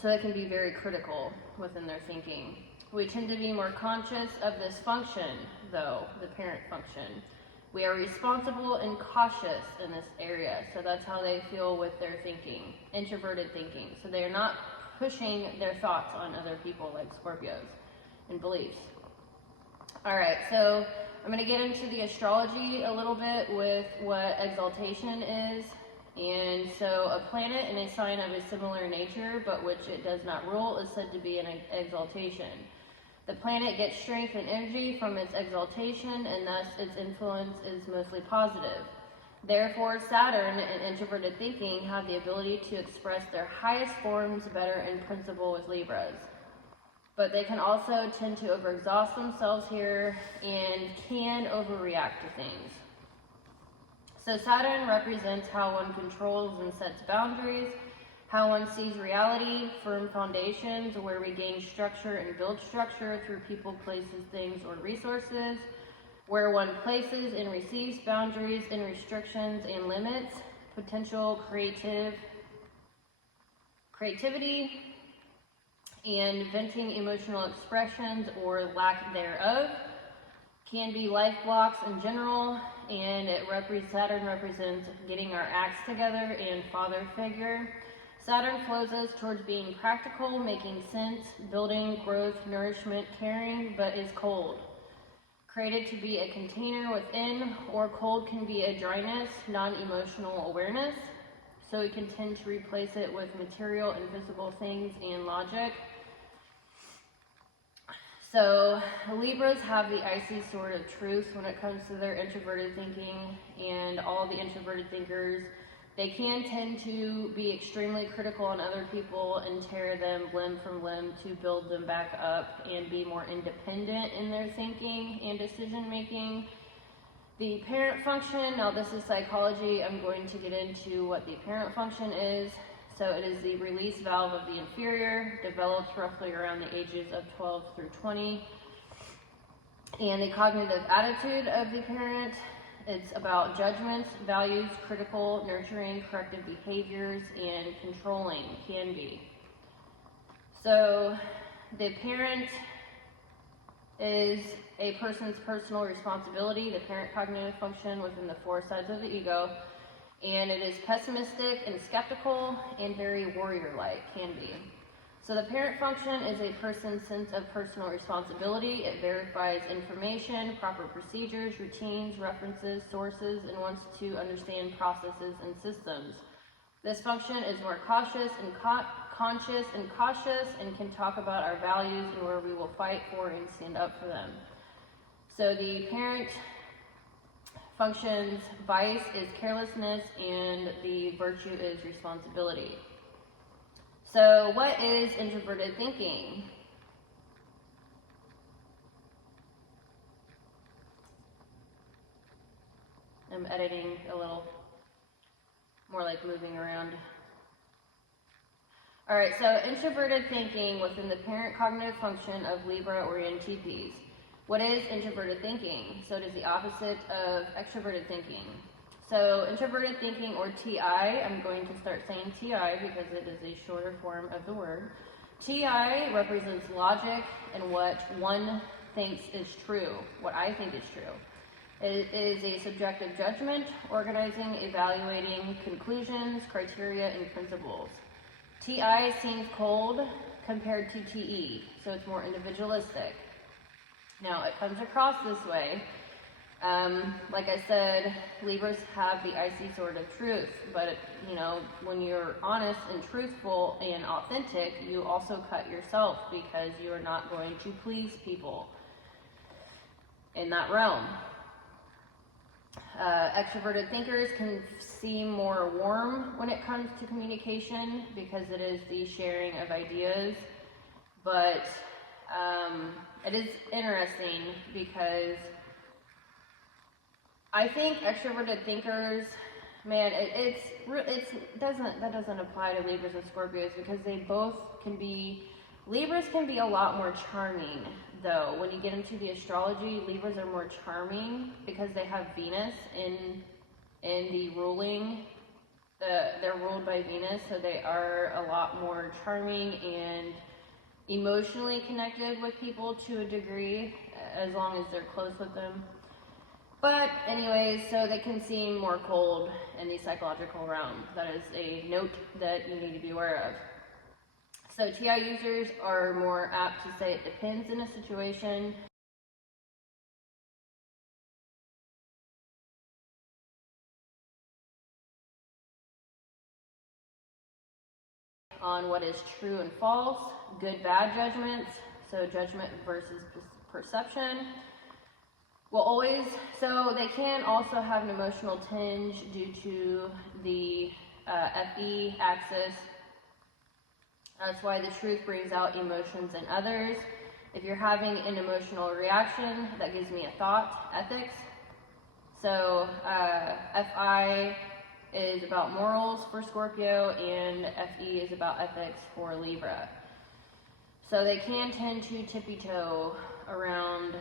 So it can be very critical within their thinking. We tend to be more conscious of this function, though, the parent function. We are responsible and cautious in this area. So that's how they feel with their thinking, introverted thinking. So they're not pushing their thoughts on other people like Scorpios and beliefs. All right, so I'm going to get into the astrology a little bit with what exaltation is. And so a planet in a sign of a similar nature, but which it does not rule, is said to be an exaltation. The planet gets strength and energy from its exaltation, and thus its influence is mostly positive. Therefore, Saturn and introverted thinking have the ability to express their highest forms better in principle with Libras. But they can also tend to overexhaust themselves here and can overreact to things. So Saturn represents how one controls and sets boundaries, how one sees reality, firm foundations, where we gain structure and build structure through people, places, things, or resources, where one places and receives boundaries and restrictions and limits, potential creativity, and venting emotional expressions or lack thereof, can be life blocks in general, and Saturn represents getting our acts together and father figure. Saturn flows us towards being practical, making sense, building, growth, nourishment, caring, but is cold. Created to be a container within, or cold can be a dryness, non-emotional awareness. So we can tend to replace it with material and physical things and logic. So Libras have the icy sword of truth when it comes to their introverted thinking, and all the introverted thinkers, they can tend to be extremely critical on other people and tear them limb from limb to build them back up and be more independent in their thinking and decision making. The parent function, now this is psychology, I'm going to get into what the parent function is. So it is the release valve of the inferior, develops roughly around the ages of 12 through 20. And the cognitive attitude of the parent, it's about judgments, values, critical, nurturing, corrective behaviors, and controlling, can be. So the parent is a person's personal responsibility, the parent cognitive function within the four sides of the ego, and it is pessimistic and skeptical and very warrior-like, can be. So the parent function is a person's sense of personal responsibility. It verifies information, proper procedures, routines, references, sources, and wants to understand processes and systems. This function is more conscious and cautious and can talk about our values and where we will fight for and stand up for them. So the parent function's vice is carelessness and the virtue is responsibility. So what is introverted thinking? I'm editing a little, more like moving around. All right, so introverted thinking within the parent cognitive function of Libra or ENTPs. What is introverted thinking? So it is the opposite of extroverted thinking. So introverted thinking, or TI, I'm going to start saying TI because it is a shorter form of the word. TI represents logic and what one thinks is true, what I think is true. It is a subjective judgment, organizing, evaluating conclusions, criteria, and principles. TI seems cold compared to TE, so it's more individualistic. Now, it comes across this way. Like I said, Libras have the icy sword of truth, but you know, when you're honest and truthful and authentic, you also cut yourself because you are not going to please people in that realm. Extroverted thinkers can seem more warm when it comes to communication because it is the sharing of ideas, but it is interesting because I think extroverted thinkers, man, that doesn't apply to Libras and Scorpios because they both can be, Libras can be a lot more charming though. When you get into the astrology, Libras are more charming because they have Venus in the ruling, they're ruled by Venus, so they are a lot more charming and emotionally connected with people to a degree, as long as they're close with them. But anyways, so they can seem more cold in the psychological realm. That is a note that you need to be aware of. So TI users are more apt to say it depends in a situation. On what is true and false, good, bad judgments, so judgment versus perception. Will always, so they can also have an emotional tinge due to the FE axis. That's why the truth brings out emotions in others. If you're having an emotional reaction, that gives me a thought, ethics. So FI is about morals for Scorpio and FE is about ethics for Libra. So they can tend to tippy-toe around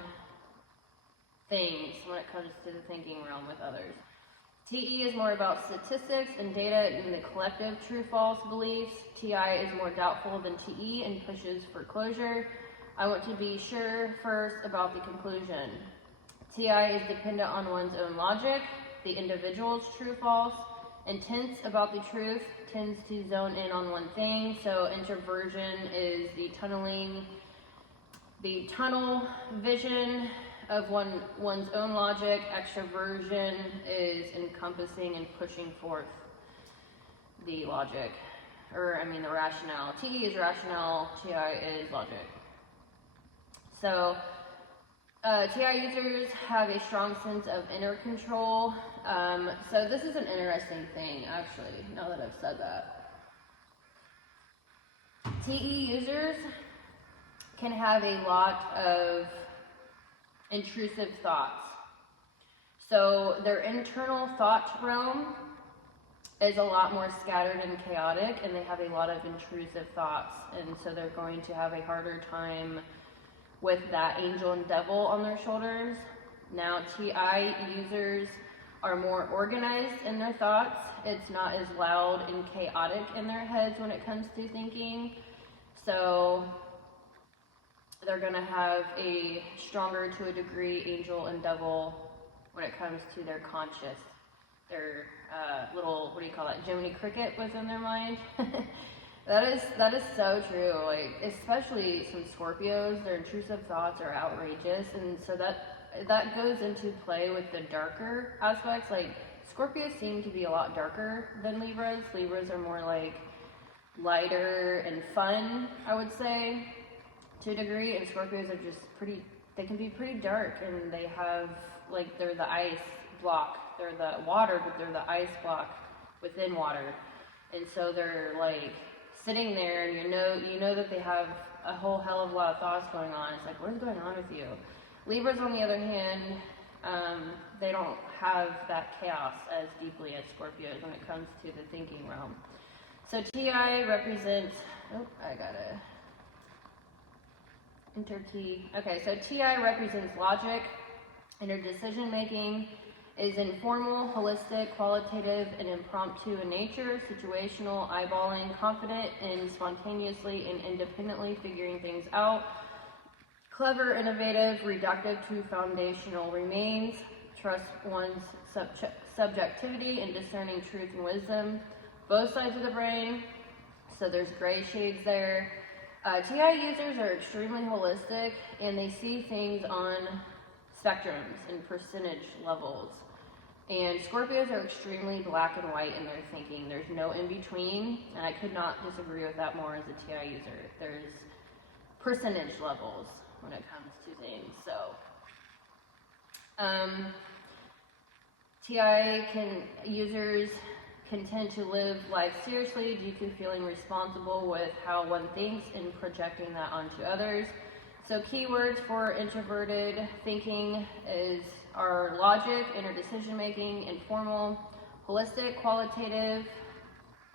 things when it comes to the thinking realm with others. TE is more about statistics and data and the collective true-false beliefs. TI is more doubtful than TE and pushes for closure. I want to be sure first about the conclusion. TI is dependent on one's own logic, the individual's true-false, intense about the truth, tends to zone in on one thing. So introversion is the tunnel vision of one's own logic. Extroversion is encompassing and pushing forth the logic, the rationale. TE is rationale, TI is logic. So TI users have a strong sense of inner control. So this is an interesting thing, actually, now that I've said that. TE users can have a lot of intrusive thoughts. So their internal thought realm is a lot more scattered and chaotic, and they have a lot of intrusive thoughts, and so they're going to have a harder time with that angel and devil on their shoulders. Now, TI users are more organized in their thoughts. It's not as loud and chaotic in their heads when it comes to thinking. So they're going to have a stronger to a degree angel and devil when it comes to their conscious. Their little, what do you call that, Jiminy Cricket was in their mind. That is so true. Like, especially some Scorpios, their intrusive thoughts are outrageous, and so that goes into play with the darker aspects. Like, Scorpios seem to be a lot darker than Libras. Libras are more like lighter and fun, I would say, to a degree, and Scorpios are just they can be pretty dark, and they have, like, they're the ice block. They're the water, but they're the ice block within water. And so they're like sitting there, and you know that they have a whole hell of a lot of thoughts going on. It's like, what is going on with you? Libras, on the other hand, they don't have that chaos as deeply as Scorpios when it comes to the thinking realm. So TI represents, I gotta enter key. Okay, so TI represents logic, and their decision making is informal, holistic, qualitative, and impromptu in nature, situational, eyeballing, confident, and spontaneously and independently figuring things out, clever, innovative, reductive to foundational remains, trust one's subjectivity and discerning truth and wisdom, both sides of the brain, so there's gray shades there. TI users are extremely holistic, and they see things on spectrums and percentage levels. And Scorpios are extremely black and white in their thinking. There's no in between, and I could not disagree with that more as a TI user. There's percentage levels when it comes to things. So users can tend to live life seriously due to feeling responsible with how one thinks and projecting that onto others. So keywords for introverted thinking are logic, inner decision making, informal, holistic, qualitative.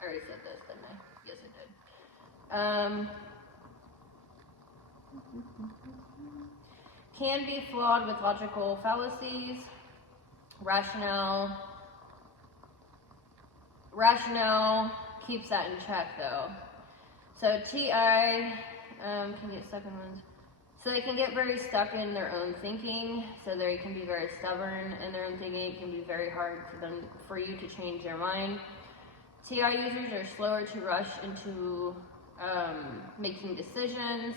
I already said this, didn't I? Yes, I did. Can be flawed with logical fallacies. Rationale keeps that in check, though. So TI can get stuck in ones. So they can get very stuck in their own thinking, so they can be very stubborn in their own thinking. It can be very hard for you to change their mind. TI users are slower to rush into making decisions.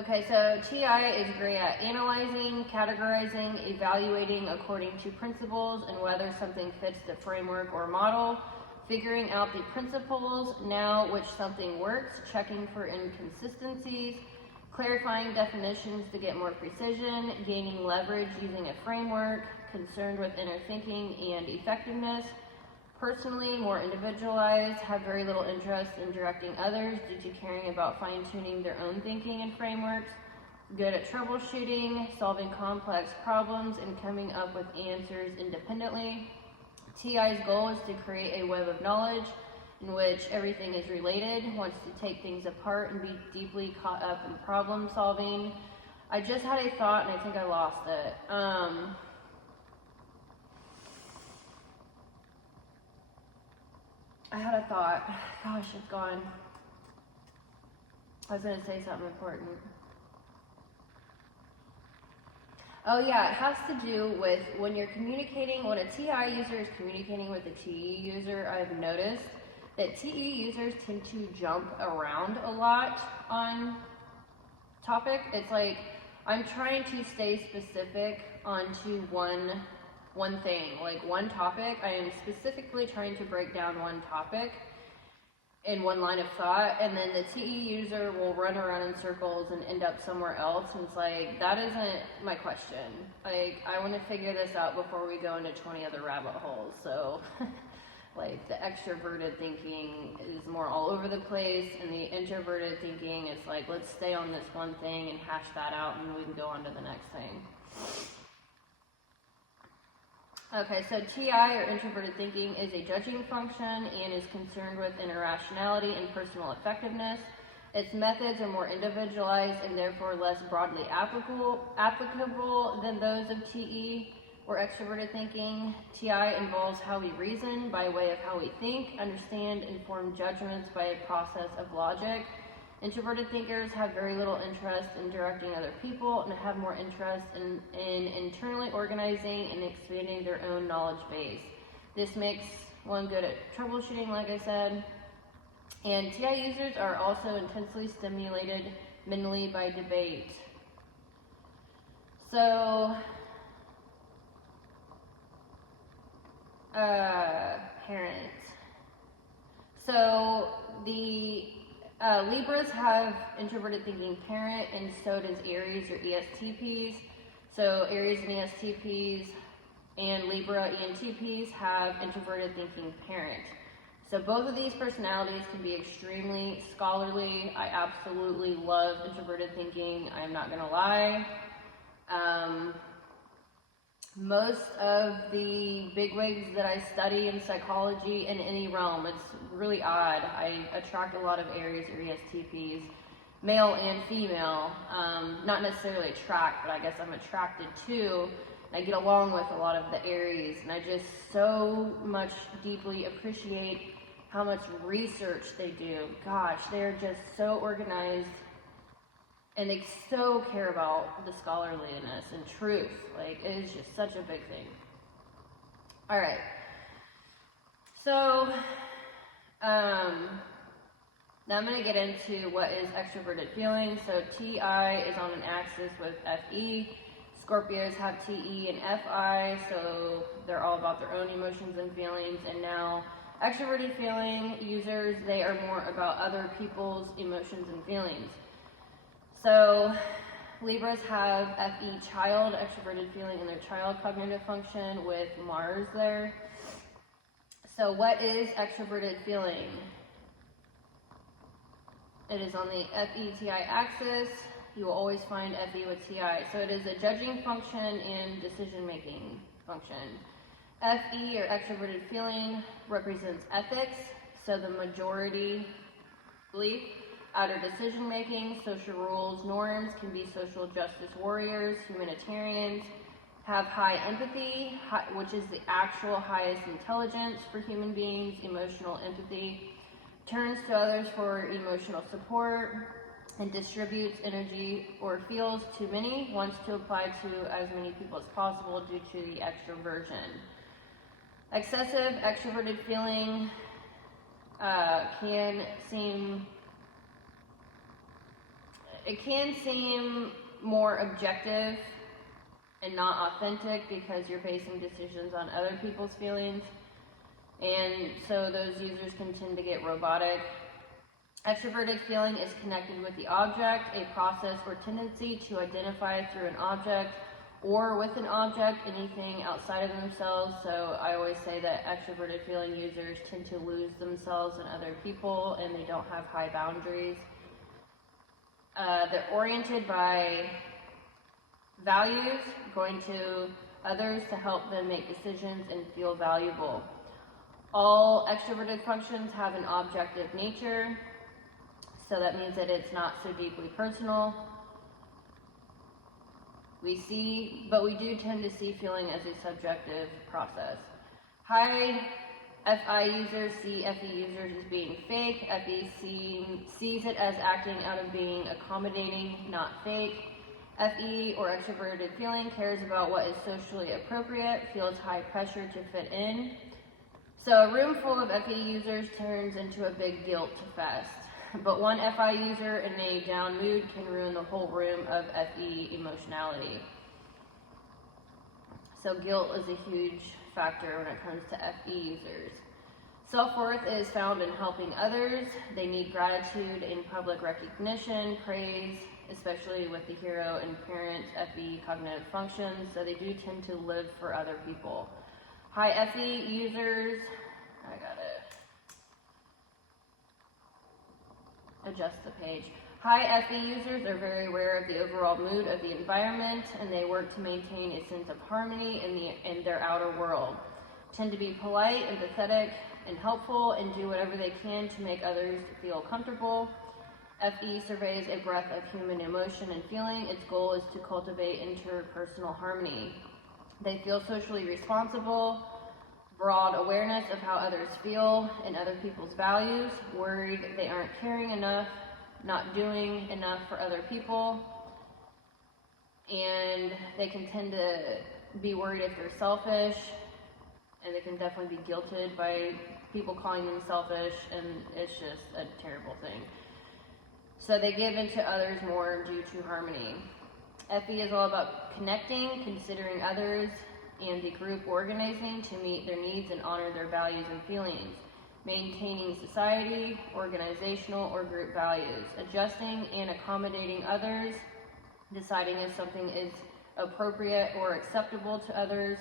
Okay, so TI is great at analyzing, categorizing, evaluating according to principles and whether something fits the framework or model, figuring out the principles now which something works, checking for inconsistencies, clarifying definitions to get more precision, gaining leverage using a framework, concerned with inner thinking and effectiveness, personally more individualized, have very little interest in directing others due to caring about fine-tuning their own thinking and frameworks, good at troubleshooting, solving complex problems, and coming up with answers independently. TI's goal is to create a web of knowledge in which everything is related, wants to take things apart and be deeply caught up in problem solving. I just had a thought and I think I lost it. I had a thought. Gosh, it's gone. I was going to say something important. Oh yeah, it has to do with when you're communicating, when a TI user is communicating with a TE user, I've noticed that TE users tend to jump around a lot on topic. It's like, I'm trying to stay specific onto one thing, like one topic. I am specifically trying to break down one topic in one line of thought, and then the TE user will run around in circles and end up somewhere else, and it's like, that isn't my question. Like, I want to figure this out before we go into 20 other rabbit holes. So like, the extroverted thinking is more all over the place, and the introverted thinking is like, let's stay on this one thing and hash that out, and we can go on to the next thing. Okay, so TI, or introverted thinking, is a judging function and is concerned with inner rationality and personal effectiveness. Its methods are more individualized and therefore less broadly applicable than those of TE. or extroverted thinking. TI involves how we reason by way of how we think, understand, and form judgments by a process of logic. Introverted thinkers have very little interest in directing other people and have more interest in internally organizing and expanding their own knowledge base. This makes one good at troubleshooting, like I said. And TI users are also intensely stimulated mentally by debate. So, parents. So, the Libras have introverted thinking parent, and so does Aries or ESTPs. So, Aries and ESTPs and Libra ENTPs have introverted thinking parent. So both of these personalities can be extremely scholarly. I absolutely love introverted thinking. I'm not gonna lie. Most of the bigwigs that I study in psychology in any realm, it's really odd. I attract a lot of Aries or ESTPs, male and female. Not necessarily attract, but I guess I'm attracted to. I get along with a lot of the Aries, and I just so much deeply appreciate how much research they do. Gosh, they're just so organized, and they so care about the scholarliness and truth. Like, it is just such a big thing. All right. So, now I'm going to get into what is extroverted feeling. So, TI is on an axis with FE. Scorpios have TE and FI, so they're all about their own emotions and feelings. And now, extroverted feeling users, they are more about other people's emotions and feelings. So, Libras have FE child, extroverted feeling, in their child cognitive function with Mars there. So, what is extroverted feeling? It is on the FE-TI axis. You will always find FE with TI. So, it is a judging function and decision-making function. FE, or extroverted feeling, represents ethics, so the majority belief. Outer decision-making, social rules, norms, can be social justice warriors, humanitarians, have high empathy, which is the actual highest intelligence for human beings, emotional empathy, turns to others for emotional support, and distributes energy or feels too many, wants to apply to as many people as possible due to the extroversion. Excessive extroverted feeling can seem more objective and not authentic because you're basing decisions on other people's feelings, and so those users can tend to get robotic. Extroverted feeling is connected with the object, a process or tendency to identify through an object or with an object anything outside of themselves. So I always say that extroverted feeling users tend to lose themselves in other people, and they don't have high boundaries. They're oriented by values, going to others to help them make decisions and feel valuable. All extroverted functions have an objective nature, so that means that it's not so deeply personal. But we do tend to see feeling as a subjective process. High FI users see FE users as being fake. FE sees it as acting out of being accommodating, not fake. FE, or extroverted feeling, cares about what is socially appropriate, feels high pressure to fit in. So a room full of FE users turns into a big guilt fest. But one FI user in a down mood can ruin the whole room of FE emotionality. So guilt is a huge factor when it comes to FE users. Self-worth is found in helping others. They need gratitude and public recognition, praise, especially with the hero and parent FE cognitive functions. So they do tend to live for other people. High FE users, I gotta adjust the page. High FE users are very aware of the overall mood of the environment, and they work to maintain a sense of harmony in their outer world. Tend to be polite, empathetic, and helpful, and do whatever they can to make others feel comfortable. FE surveys a breadth of human emotion and feeling. Its goal is to cultivate interpersonal harmony. They feel socially responsible, broad awareness of how others feel and other people's values, worried they aren't caring enough, not doing enough for other people, and they can tend to be worried if they're selfish, and they can definitely be guilted by people calling them selfish, and it's just a terrible thing. So they give into others more due to harmony. FE is all about connecting, considering others, and the group organizing to meet their needs and honor their values and feelings. Maintaining society, organizational, or group values. Adjusting and accommodating others. Deciding if something is appropriate or acceptable to others.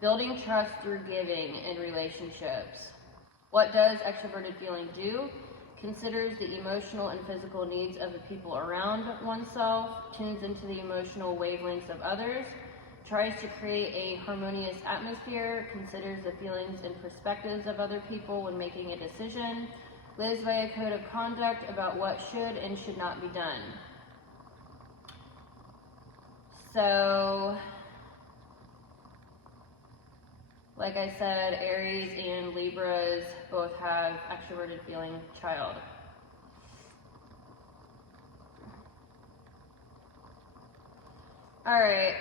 Building trust through giving in relationships. What does extroverted feeling do? Considers the emotional and physical needs of the people around oneself, tunes into the emotional wavelengths of others, tries to create a harmonious atmosphere, considers the feelings and perspectives of other people when making a decision, lives by a code of conduct about what should and should not be done. So, like I said, Aries and Libras both have extroverted feeling child. All right.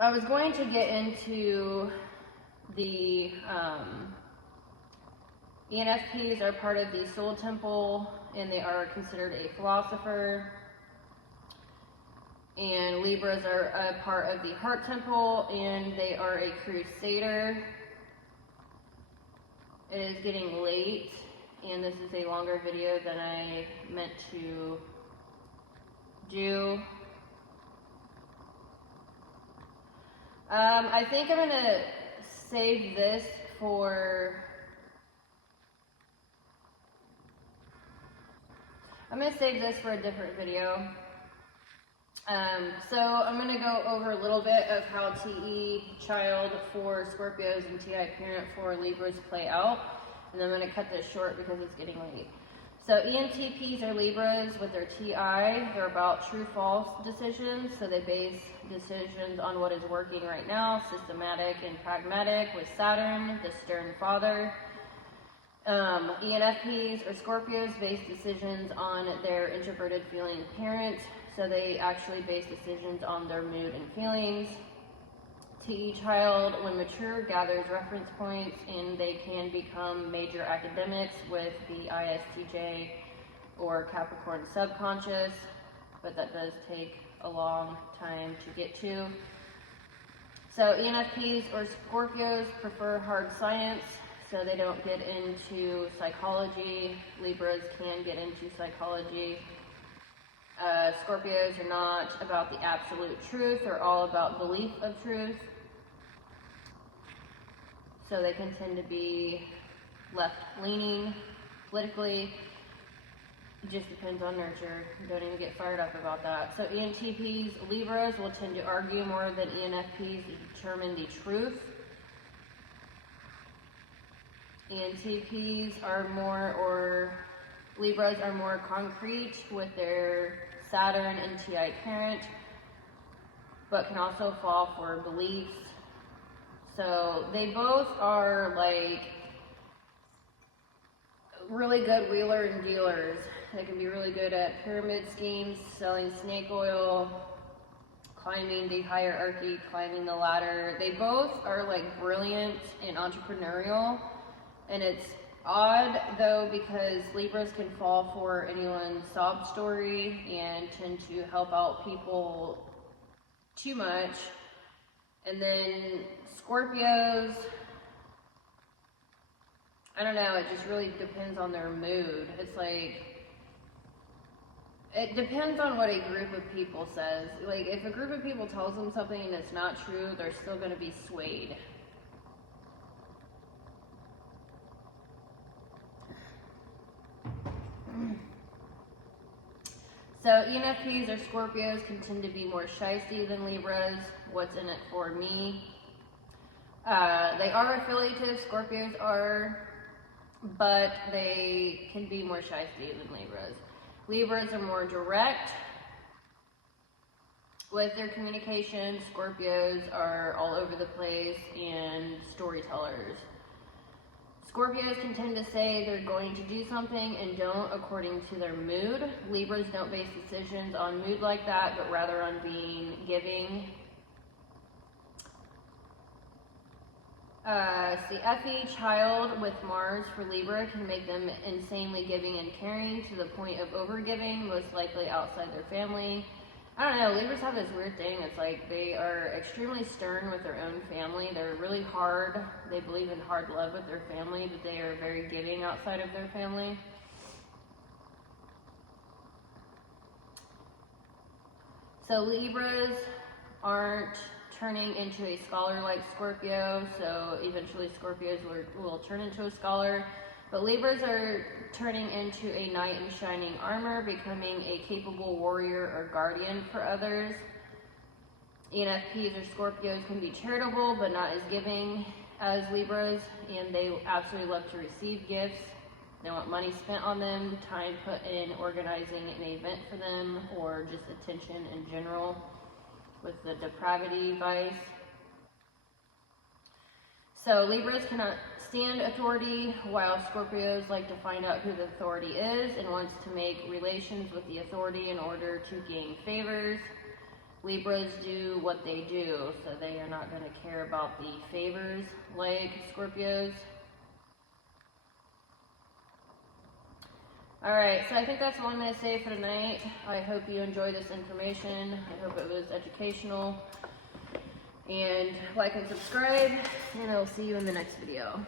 I was going to get into the ENFPs are part of the Soul Temple, and they are considered a philosopher. And Libras are a part of the Heart Temple, and they are a crusader. It is getting late, and this is a longer video than I meant to do. I think I'm gonna save this for a different video. So I'm going to go over a little bit of how TE child for Scorpios and TI parent for Libras play out, and then I'm going to cut this short because it's getting late. So ENTPs are Libras with their TI. They're about true-false decisions, so they base decisions on what is working right now, systematic and pragmatic, with Saturn, the stern father. ENFPs or Scorpios base decisions on their introverted feeling parent, so they actually base decisions on their mood and feelings. TE child, when mature, gathers reference points, and they can become major academics with the ISTJ or Capricorn subconscious, but that does take a long time to get to. So ENFPs or Scorpios prefer hard science, so they don't get into psychology. Libras can get into psychology. Scorpios are not about the absolute truth, they're all about belief of truth. So they can tend to be left-leaning politically. It just depends on nurture. Don't even get fired up about that. So ENTPs, Libras will tend to argue more than ENFPs to determine the truth. ENTPs are more, or Libras are more concrete with their Saturn and TI parent, but can also fall for beliefs. So they both are like really good wheeler and dealers. They can be really good at pyramid schemes, selling snake oil, climbing the hierarchy, climbing the ladder. They both are like brilliant and entrepreneurial, and it's odd though because Libras can fall for anyone's sob story and tend to help out people too much. And then Scorpios, I don't know, it just really depends on their mood. It's like, it depends on what a group of people says. Like, if a group of people tells them something and it's not true, they're still going to be swayed. So ENFPs or Scorpios can tend to be more shysty than Libras. What's in it for me? They are affiliative, Scorpios are, but they can be more shysty than Libras. Libras are more direct. With their communication, Scorpios are all over the place and storytellers. Scorpios can tend to say they're going to do something and don't according to their mood. Libras don't base decisions on mood like that, but rather on being giving. See, FE child with Mars for Libra can make them insanely giving and caring to the point of overgiving, most likely outside their family. I don't know, Libras have this weird thing. It's like they are extremely stern with their own family. They're really hard. They believe in hard love with their family, but they are very giving outside of their family. So Libras aren't turning into a scholar like Scorpio, so eventually Scorpios will turn into a scholar. But Libras are turning into a knight in shining armor, becoming a capable warrior or guardian for others. ENFPs or Scorpios can be charitable, but not as giving as Libras, and they absolutely love to receive gifts. They want money spent on them, time put in organizing an event for them, or just attention in general with the depravity vice. So Libras cannot stand authority, while Scorpios like to find out who the authority is and wants to make relations with the authority in order to gain favors. Libras do what they do, so they are not going to care about the favors like Scorpios. Alright, so I think that's all I'm going to say for tonight. I hope you enjoyed this information. I hope it was educational. And like and subscribe, and I'll see you in the next video.